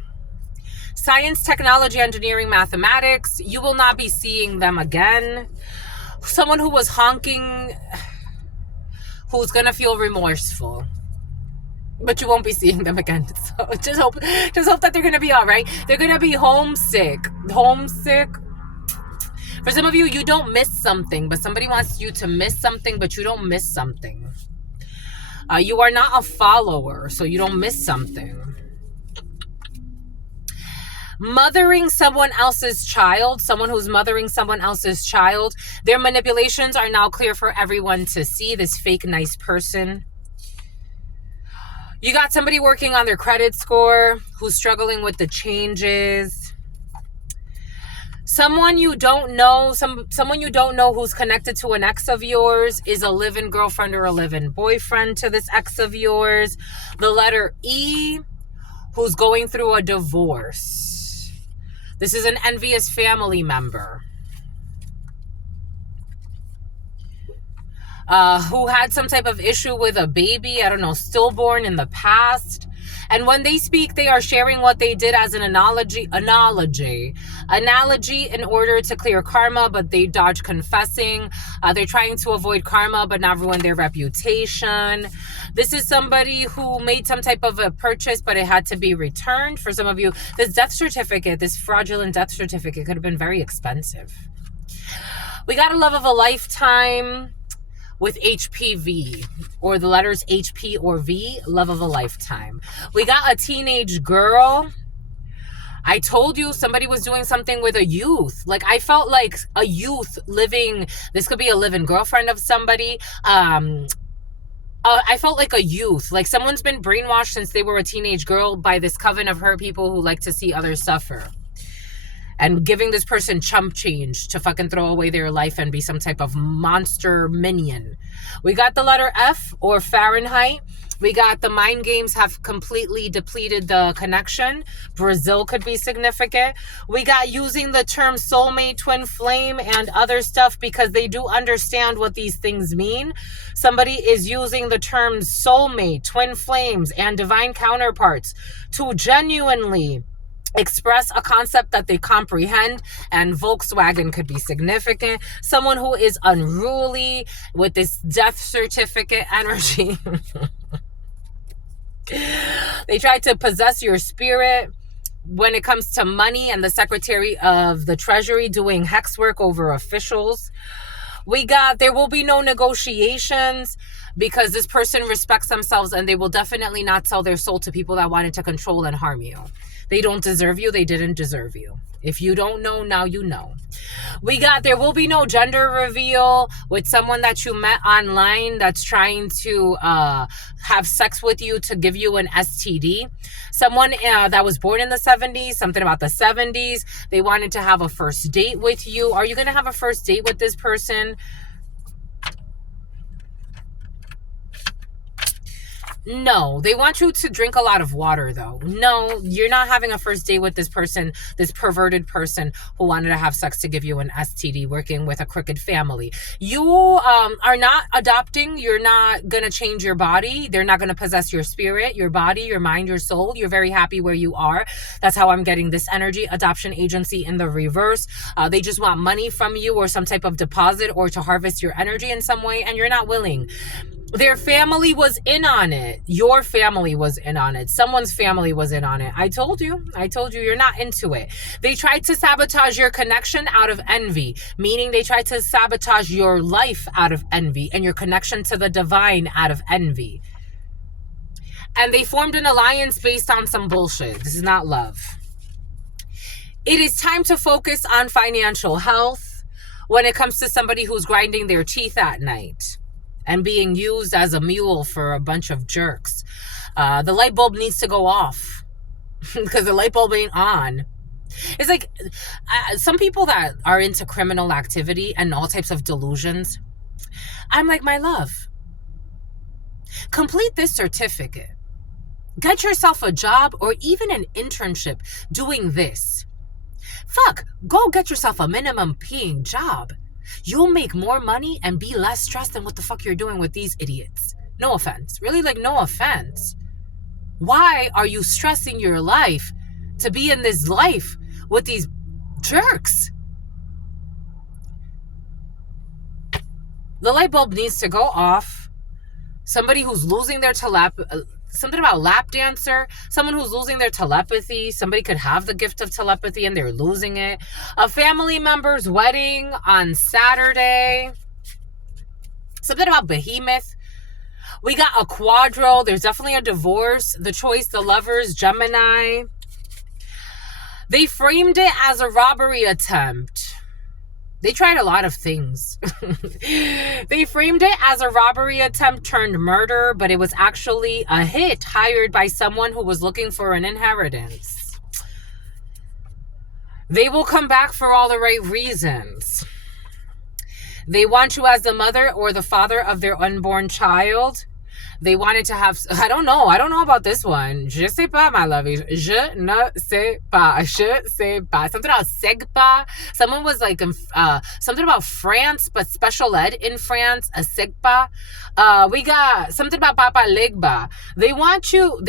Science, technology, engineering, mathematics. You will not be seeing them again. Someone who was honking, who's going to feel remorseful. But you won't be seeing them again. So just hope that they're going to be all right. They're going to be homesick. Homesick. For some of you, you don't miss something, but somebody wants you to miss something, but you don't miss something. You are not a follower, so you don't miss something. Mothering someone else's child, someone who's mothering someone else's child. Their manipulations are now clear for everyone to see. This fake nice person. You got somebody working on their credit score who's struggling with the changes. Someone you don't know, someone you don't know who's connected to an ex of yours is a live-in girlfriend or a live-in boyfriend to this ex of yours. The letter E, who's going through a divorce. This is an envious family member. Who had some type of issue with a baby, I don't know, stillborn in the past. And when they speak, they are sharing what they did as an analogy in order to clear karma, but they dodge confessing. They're trying to avoid karma, but not ruin their reputation. This is somebody who made some type of a purchase, but it had to be returned. For some of you, this death certificate, this fraudulent death certificate could have been very expensive. We got a love of a lifetime with HPV, or the letters HP or V, love of a lifetime. We got a teenage girl. I told you somebody was doing something with a youth. Like, I felt like a youth living, this could be a live-in girlfriend of somebody. I felt like a youth, like someone's been brainwashed since they were a teenage girl by this coven of hurt people who like to see others suffer. And giving this person chump change to fucking throw away their life and be some type of monster minion. We got the letter F, or Fahrenheit. We got the mind games have completely depleted the connection. Brazil could be significant. We got using the term soulmate, twin flame, and other stuff because they do understand what these things mean. Somebody is using the terms soulmate, twin flames, and divine counterparts to genuinely express a concept that they comprehend, and Volkswagen could be significant. Someone who is unruly with this death certificate energy. They try to possess your spirit when it comes to money, and the Secretary of the Treasury doing hex work over officials. We got there will be no negotiations because this person respects themselves, and they will definitely not sell their soul to people that wanted to control and harm you. They don't deserve you. They didn't deserve you. If you don't know, now you know. We got there will be no gender reveal with someone that you met online that's trying to have sex with you to give you an STD. Someone that was born in the 70s, something about the 70s. They wanted to have a first date with you. Are you going to have a first date with this person? No, they want you to drink a lot of water though. No, you're not having a first date with this person, this perverted person who wanted to have sex to give you an STD, working with a crooked family. You are not adopting. You're not going to change your body. They're not going to possess your spirit, your body, your mind, your soul. You're very happy where you are. That's how I'm getting this energy. Adoption agency in the reverse. They just want money from you or some type of deposit or to harvest your energy in some way, and you're not willing. Their family was in on it. Your family was in on it. Someone's family was in on it. I told you you're not into it. They tried to sabotage your connection out of envy, meaning they tried to sabotage your life out of envy and your connection to the divine out of envy. And they formed an alliance based on some bullshit. This is not love. It is time to focus on financial health when it comes to somebody who's grinding their teeth at night and being used as a mule for a bunch of jerks. The light bulb needs to go off because the light bulb ain't on. It's like some people that are into criminal activity and all types of delusions. I'm like, my love, complete this certificate. Get yourself a job or even an internship doing this. Fuck, go get yourself a minimum paying job. You'll make more money and be less stressed than what the fuck you're doing with these idiots. No offense. Really, like, no offense. Why are you stressing your life to be in this life with these jerks? The light bulb needs to go off. Somebody who's losing their something about lap dancer, someone who's losing their telepathy. Somebody could have the gift of telepathy and they're losing it. A family member's wedding on Saturday. Something about behemoth. We got a quadro. There's definitely a divorce. The choice, the lovers, Gemini. They framed it as a robbery attempt. They tried a lot of things. They framed it as a robbery attempt turned murder, but it was actually a hit hired by someone who was looking for an inheritance. They will come back for all the right reasons. They want you as the mother or the father of their unborn child. They wanted to have, I don't know about this one. Je sais pas, my lovies. Je ne sais pas. Je sais pas. Something about segpa. Someone was like, something about France, but special ed in France, a segpa. We got something about Papa Legba. They want you,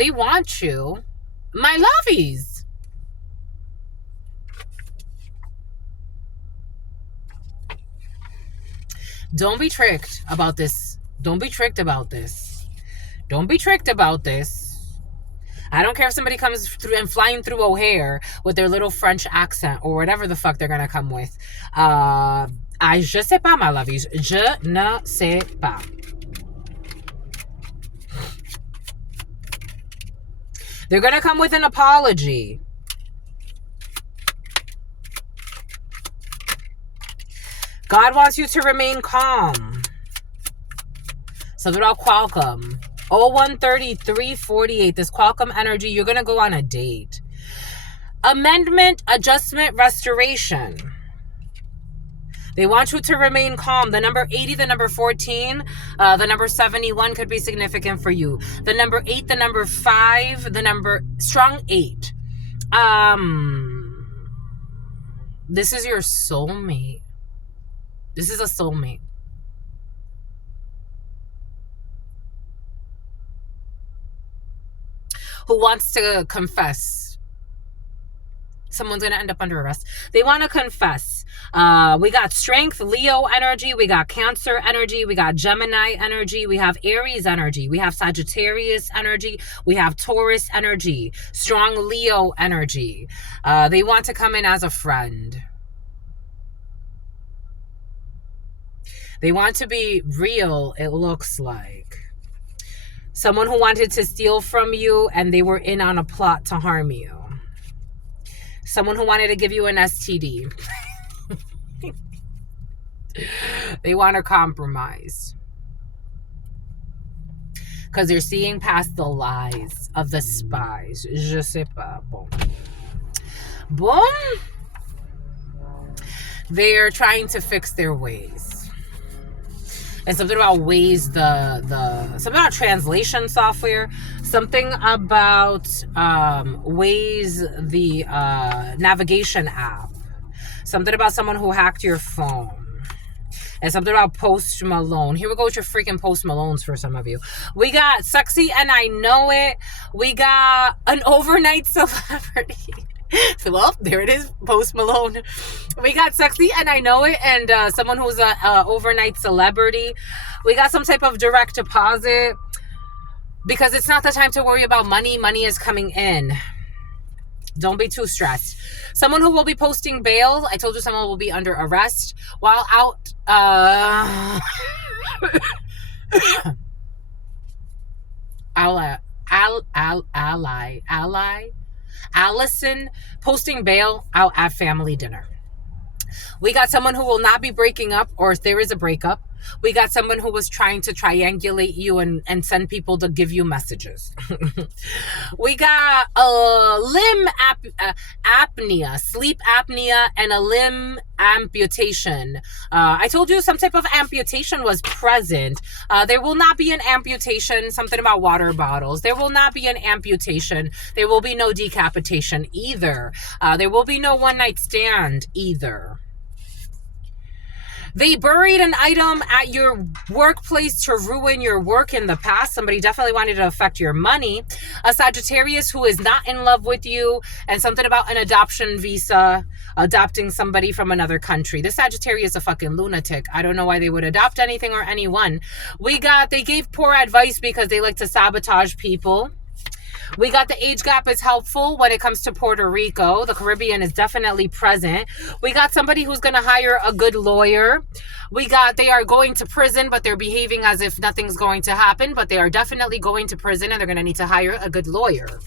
my lovies. Don't be tricked about this. Don't be tricked about this. Don't be tricked about this. I don't care if somebody comes through and flying through O'Hare with their little French accent or whatever the fuck they're gonna come with. Je sais pas, my lovies. Je ne sais pas. They're gonna come with an apology. God wants you to remain calm. Something about Qualcomm. 013348. This Qualcomm energy, you're going to go on a date. Amendment, adjustment, restoration. They want you to remain calm. The number 80, the number 14, the number 71 could be significant for you. The number 8, the number 5, the number strong 8. This is your soulmate. This is a soulmate. Who wants to confess. Someone's going to end up under arrest. They want to confess. We got strength, Leo energy. We got Cancer energy. We got Gemini energy. We have Aries energy. We have Sagittarius energy. We have Taurus energy. Strong Leo energy. They want to come in as a friend. They want to be real, it looks like. Someone who wanted to steal from you and they were in on a plot to harm you. Someone who wanted to give you an STD. They want to compromise. Because they're seeing past the lies of the spies. Je sais pas. Boom. Boom. They're trying to fix their ways. And something about Waze, something about translation software, something about Waze, the navigation app, something about someone who hacked your phone, and something about Post Malone. Here we go with your freaking Post Malones for some of you. We got sexy and I know it. We got an overnight celebrity. So, well, there it is, Post Malone. We got sexy and I know it, and someone who's a overnight celebrity. We got some type of direct deposit, because it's not the time to worry about money. Money is coming in. Don't be too stressed. Someone who will be posting bail. I told you someone will be under arrest while out. Allison posting bail out at family dinner. We got someone who will not be breaking up, or if there is a breakup. We got someone who was trying to triangulate you and send people to give you messages. We got a limb apnea, sleep apnea, and a limb amputation. I told you some type of amputation was present. There will not be an amputation, something about water bottles. There will not be an amputation. There will be no decapitation either. There will be no one night stand either. They buried an item at your workplace to ruin your work in the past. Somebody definitely wanted to affect your money. A Sagittarius who is not in love with you, and something about an adoption visa, adopting somebody from another country. This Sagittarius is a fucking lunatic. I don't know why they would adopt anything or anyone. They gave poor advice because they like to sabotage people. We got the age gap is helpful when it comes to Puerto Rico. The Caribbean is definitely present. We got somebody who's going to hire a good lawyer. They are going to prison, but they're behaving as if nothing's going to happen. But they are definitely going to prison, and they're going to need to hire a good lawyer.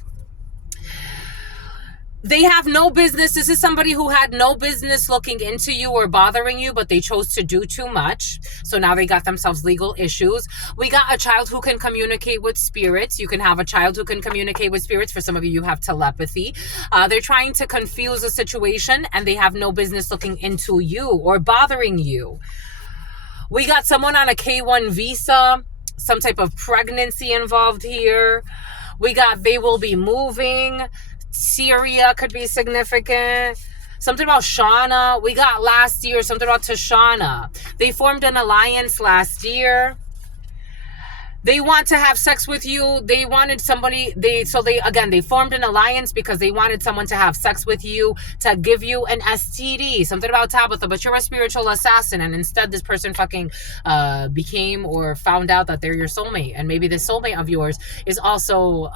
They have no business. This is somebody who had no business looking into you or bothering you, but they chose to do too much. So now they got themselves legal issues. We got a child who can communicate with spirits. You can have a child who can communicate with spirits. For some of you, you have telepathy. They're trying to confuse a situation, and they have no business looking into you or bothering you. We got someone on a K1 visa. some type of pregnancy involved here. We got they will be moving. Syria could be significant. Something about Shauna. We got last year, something about Tashana. They formed an alliance last year. They want to have sex with you. They wanted somebody, they formed an alliance because they wanted someone to have sex with you, to give you an STD. Something about Tabitha, but you're a spiritual assassin. And instead this person fucking became or found out that they're your soulmate. And maybe the soulmate of yours is also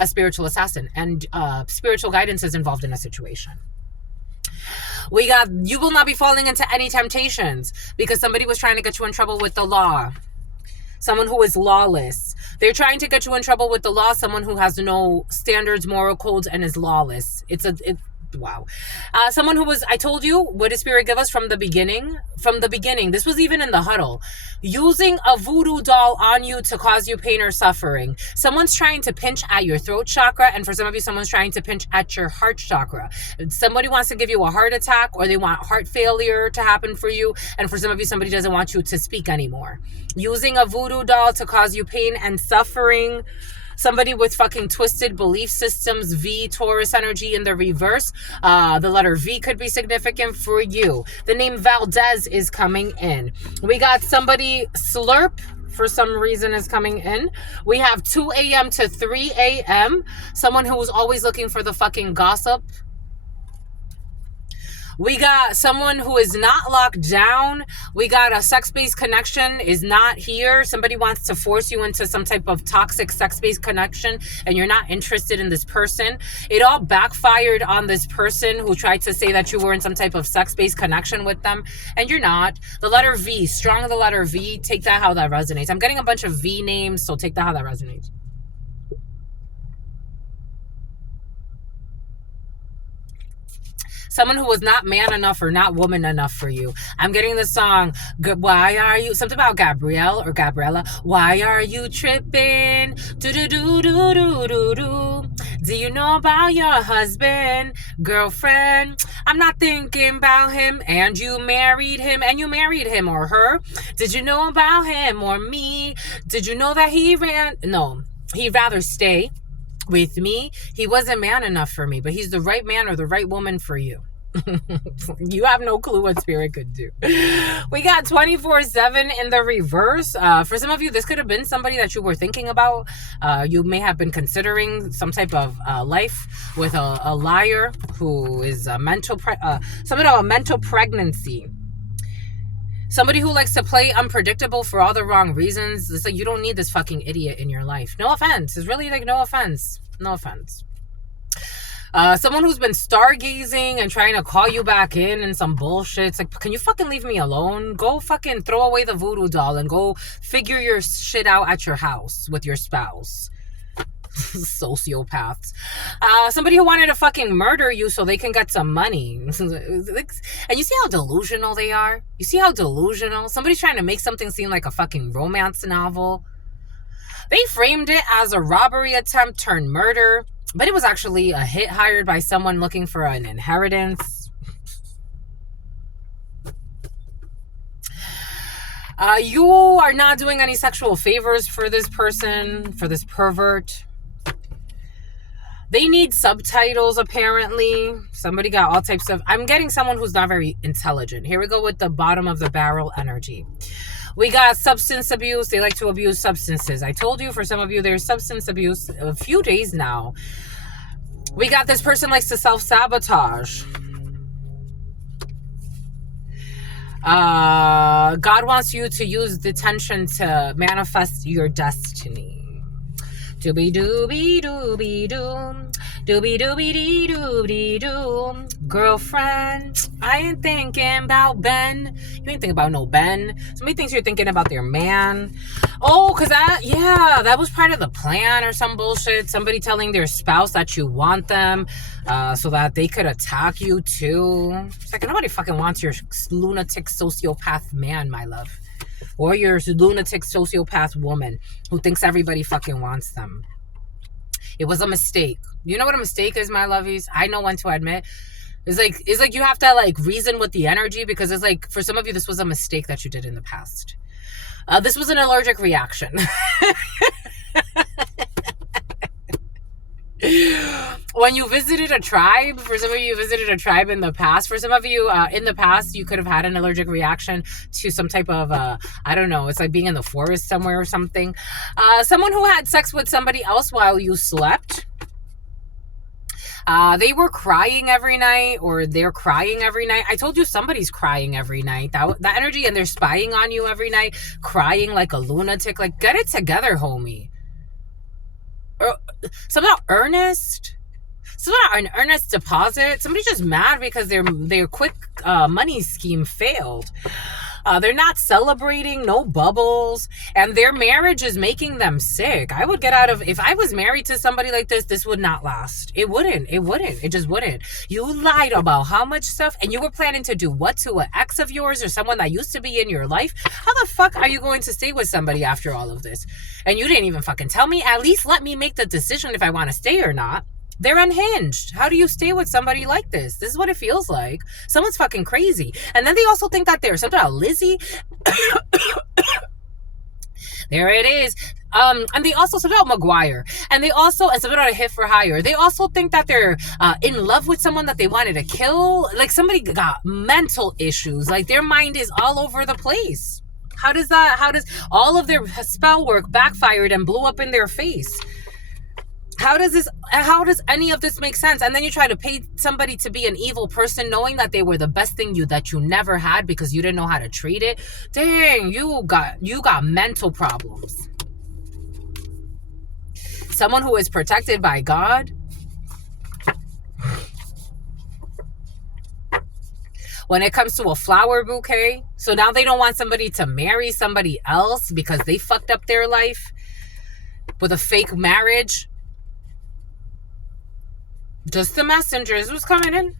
a spiritual assassin. And spiritual guidance is involved in a situation. We got, you will not be falling into any temptations because somebody was trying to get you in trouble with the law. Someone who is lawless. They're trying to get you in trouble with the law. Someone who has no standards, moral codes, and is lawless. Wow. Someone who was, I told you, what did Spirit give us from the beginning? From the beginning. This was even in the huddle. Using a voodoo doll on you to cause you pain or suffering. Someone's trying to pinch at your throat chakra, and for some of you, someone's trying to pinch at your heart chakra. Somebody wants to give you a heart attack, or they want heart failure to happen for you, and for some of you, somebody doesn't want you to speak anymore. Using a voodoo doll to cause you pain and suffering. Somebody with fucking twisted belief systems, V, Taurus energy in the reverse. The letter V could be significant for you. The name Valdez is coming in. We got somebody, Slurp, for some reason is coming in. We have 2 a.m. to 3 a.m. Someone who was always looking for the fucking gossip. We got someone who is not locked down. We got a sex-based connection is not here. Somebody wants to force you into some type of toxic sex-based connection and you're not interested in this person. It all backfired on this person who tried to say that you were in some type of sex-based connection with them and you're not. The letter V, strong the letter V, take that how that resonates. I'm getting a bunch of V names, so take that how that resonates. Someone who was not man enough or not woman enough for you. I'm getting the song, why are you, something about Gabrielle or Gabriella. Why are you tripping? Do-do-do-do-do-do-do. Do you know about your husband, girlfriend? I'm not thinking about him and you married him or her. Did you know about him or me? Did you know that he'd rather stay with me. He wasn't man enough for me, but he's the right man or the right woman for you. You have no clue what Spirit could do. We got 24/7 in the reverse. For some of you, this could have been somebody that you were thinking about. You may have been considering some type of life with a liar who is a mental pregnancy. Somebody who likes to play unpredictable for all the wrong reasons. It's like, you don't need this fucking idiot in your life. No offense. It's really like, no offense. No offense. Someone who's been stargazing and trying to call you back in and some bullshit. It's like, can you fucking leave me alone? Go fucking throw away the voodoo doll and go figure your shit out at your house with your spouse. Sociopaths. Somebody who wanted to fucking murder you so they can get some money. And you see how delusional they are? You see how delusional? Somebody's trying to make something seem like a fucking romance novel. They framed it as a robbery attempt turned murder, but it was actually a hit hired by someone looking for an inheritance. You are not doing any sexual favors for this person, for this pervert. They need subtitles, apparently. Somebody got all types of... I'm getting someone who's not very intelligent. Here we go with the bottom of the barrel energy. We got substance abuse. They like to abuse substances. I told you, for some of you, there's substance abuse a few days now. We got this person likes to self-sabotage. God wants you to use the tension to manifest your destiny. Doobie doobie doobie doo. Doobie doobie dee doobie doo. Girlfriend, I ain't thinking about Ben. You ain't thinking about no Ben. Somebody thinks you're thinking about their man. Oh, because that was part of the plan or some bullshit. Somebody telling their spouse that you want them so that they could attack you too. It's like, nobody fucking wants your lunatic sociopath man, my love. Or your lunatic sociopath woman who thinks everybody fucking wants them. It was a mistake. You know what a mistake is, my lovies? I know when to admit. It's like you have to like reason with the energy, because it's like, for some of you, this was a mistake that you did in the past. This was an allergic reaction. When you visited a tribe, for some of you visited a tribe in the past, for some of you in the past, you could have had an allergic reaction to some type of, I don't know, it's like being in the forest somewhere or something. Someone who had sex with somebody else while you slept. They were crying every night, or they're crying every night. I told you somebody's crying every night. That energy, and they're spying on you every night, crying like a lunatic. Like, get it together, homie. Something about earnest. Something about an earnest deposit. Somebody's just mad because their quick money scheme failed. They're not celebrating, no bubbles, and their marriage is making them sick. I would get out of, if I was married to somebody like this would not last. It wouldn't. It just wouldn't. You lied about how much stuff, and you were planning to do what to an ex of yours or someone that used to be in your life. How the fuck are you going to stay with somebody after all of this? And you didn't even fucking tell me. At least let me make the decision if I want to stay or not. They're unhinged. How do you stay with somebody like this? This is what it feels like. Someone's fucking crazy. And then they also think that they're something about Lizzie. There it is. And they also, something about McGuire. And they also, and something about a hit for hire. They also think that they're in love with someone that they wanted to kill. Like, somebody got mental issues. Like, their mind is all over the place. How does all of their spell work backfired and blew up in their face? How does any of this make sense? And then you try to pay somebody to be an evil person, knowing that they were the best thing that you never had because you didn't know how to treat it. Dang, you got mental problems. Someone who is protected by God. When it comes to a flower bouquet, so now they don't want somebody to marry somebody else because they fucked up their life with a fake marriage. Just the messengers was coming in.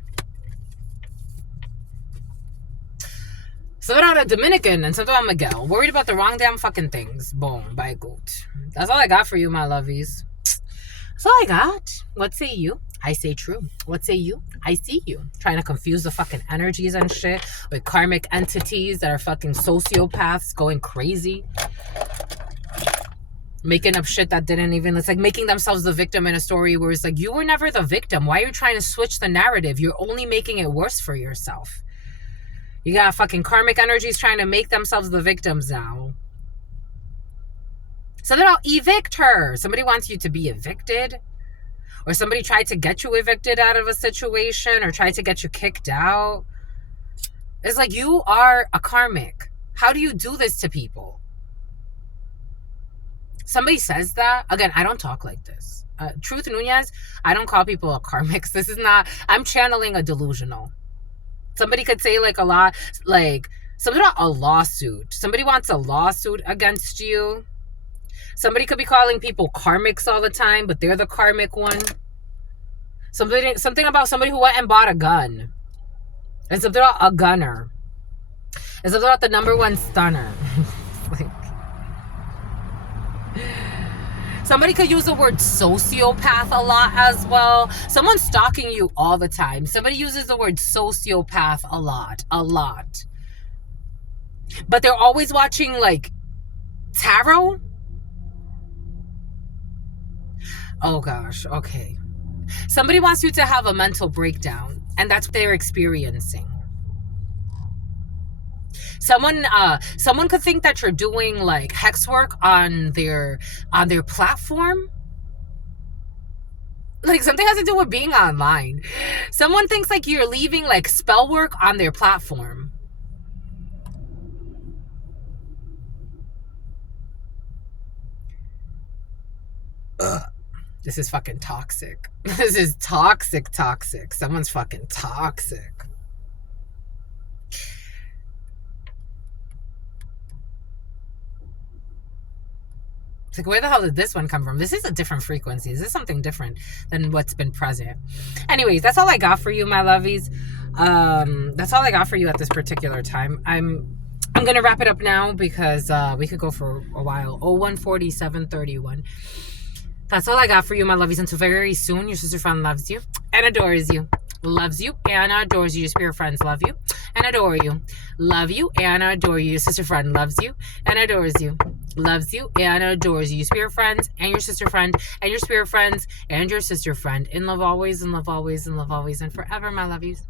Something about a Dominican and something about Miguel. Worried about the wrong damn fucking things. Boom, by goat. That's all I got for you, my lovies. That's all I got. What say you? I say true. What say you? I see you. Trying to confuse the fucking energies and shit with karmic entities that are fucking sociopaths going crazy. Making up shit that didn't even, it's like making themselves the victim in a story where it's like, you were never the victim. Why are you trying to switch the narrative? You're only making it worse for yourself. You got fucking karmic energies trying to make themselves the victims now. So then I'll evict her. Somebody wants you to be evicted, or somebody tried to get you evicted out of a situation, or tried to get you kicked out. It's like, you are a karmic. How do you do this to people? Somebody says that. Again, I don't talk like this. Truth Nunez, I don't call people a karmics. This is not, I'm channeling a delusional. Somebody could say like a lot, like something about a lawsuit. Somebody wants a lawsuit against you. Somebody could be calling people karmics all the time, but they're the karmic one. Something about somebody who went and bought a gun. And something about a gunner. And something about the number one stunner. Like, somebody could use the word sociopath a lot as well. Someone's stalking you all the time. Somebody uses the word sociopath a lot. But they're always watching like tarot. Oh gosh, okay. Somebody wants you to have a mental breakdown, and that's what they're experiencing. Someone could think that you're doing like hex work on their platform. Like, something has to do with being online. Someone thinks like you're leaving like spell work on their platform. Ugh. This is fucking toxic. This is toxic. Someone's fucking toxic. It's like, where the hell did this one come from? This is a different frequency. This is something different than what's been present. Anyways, that's all I got for you, my lovies. That's all I got for you at this particular time. I'm going to wrap it up now because we could go for a while. 014731. That's all I got for you, my lovies. Until very soon, your sister friend loves you and adores you. loves you and adores you. Your spirit friends love you and adore you. Love you and adore you. Your sister friend loves you and adores you. Loves you and adores you. Your spirit friends and your sister friend and your spirit friends and your sister friend. In love always, in love always, in love always, and forever, my love yous.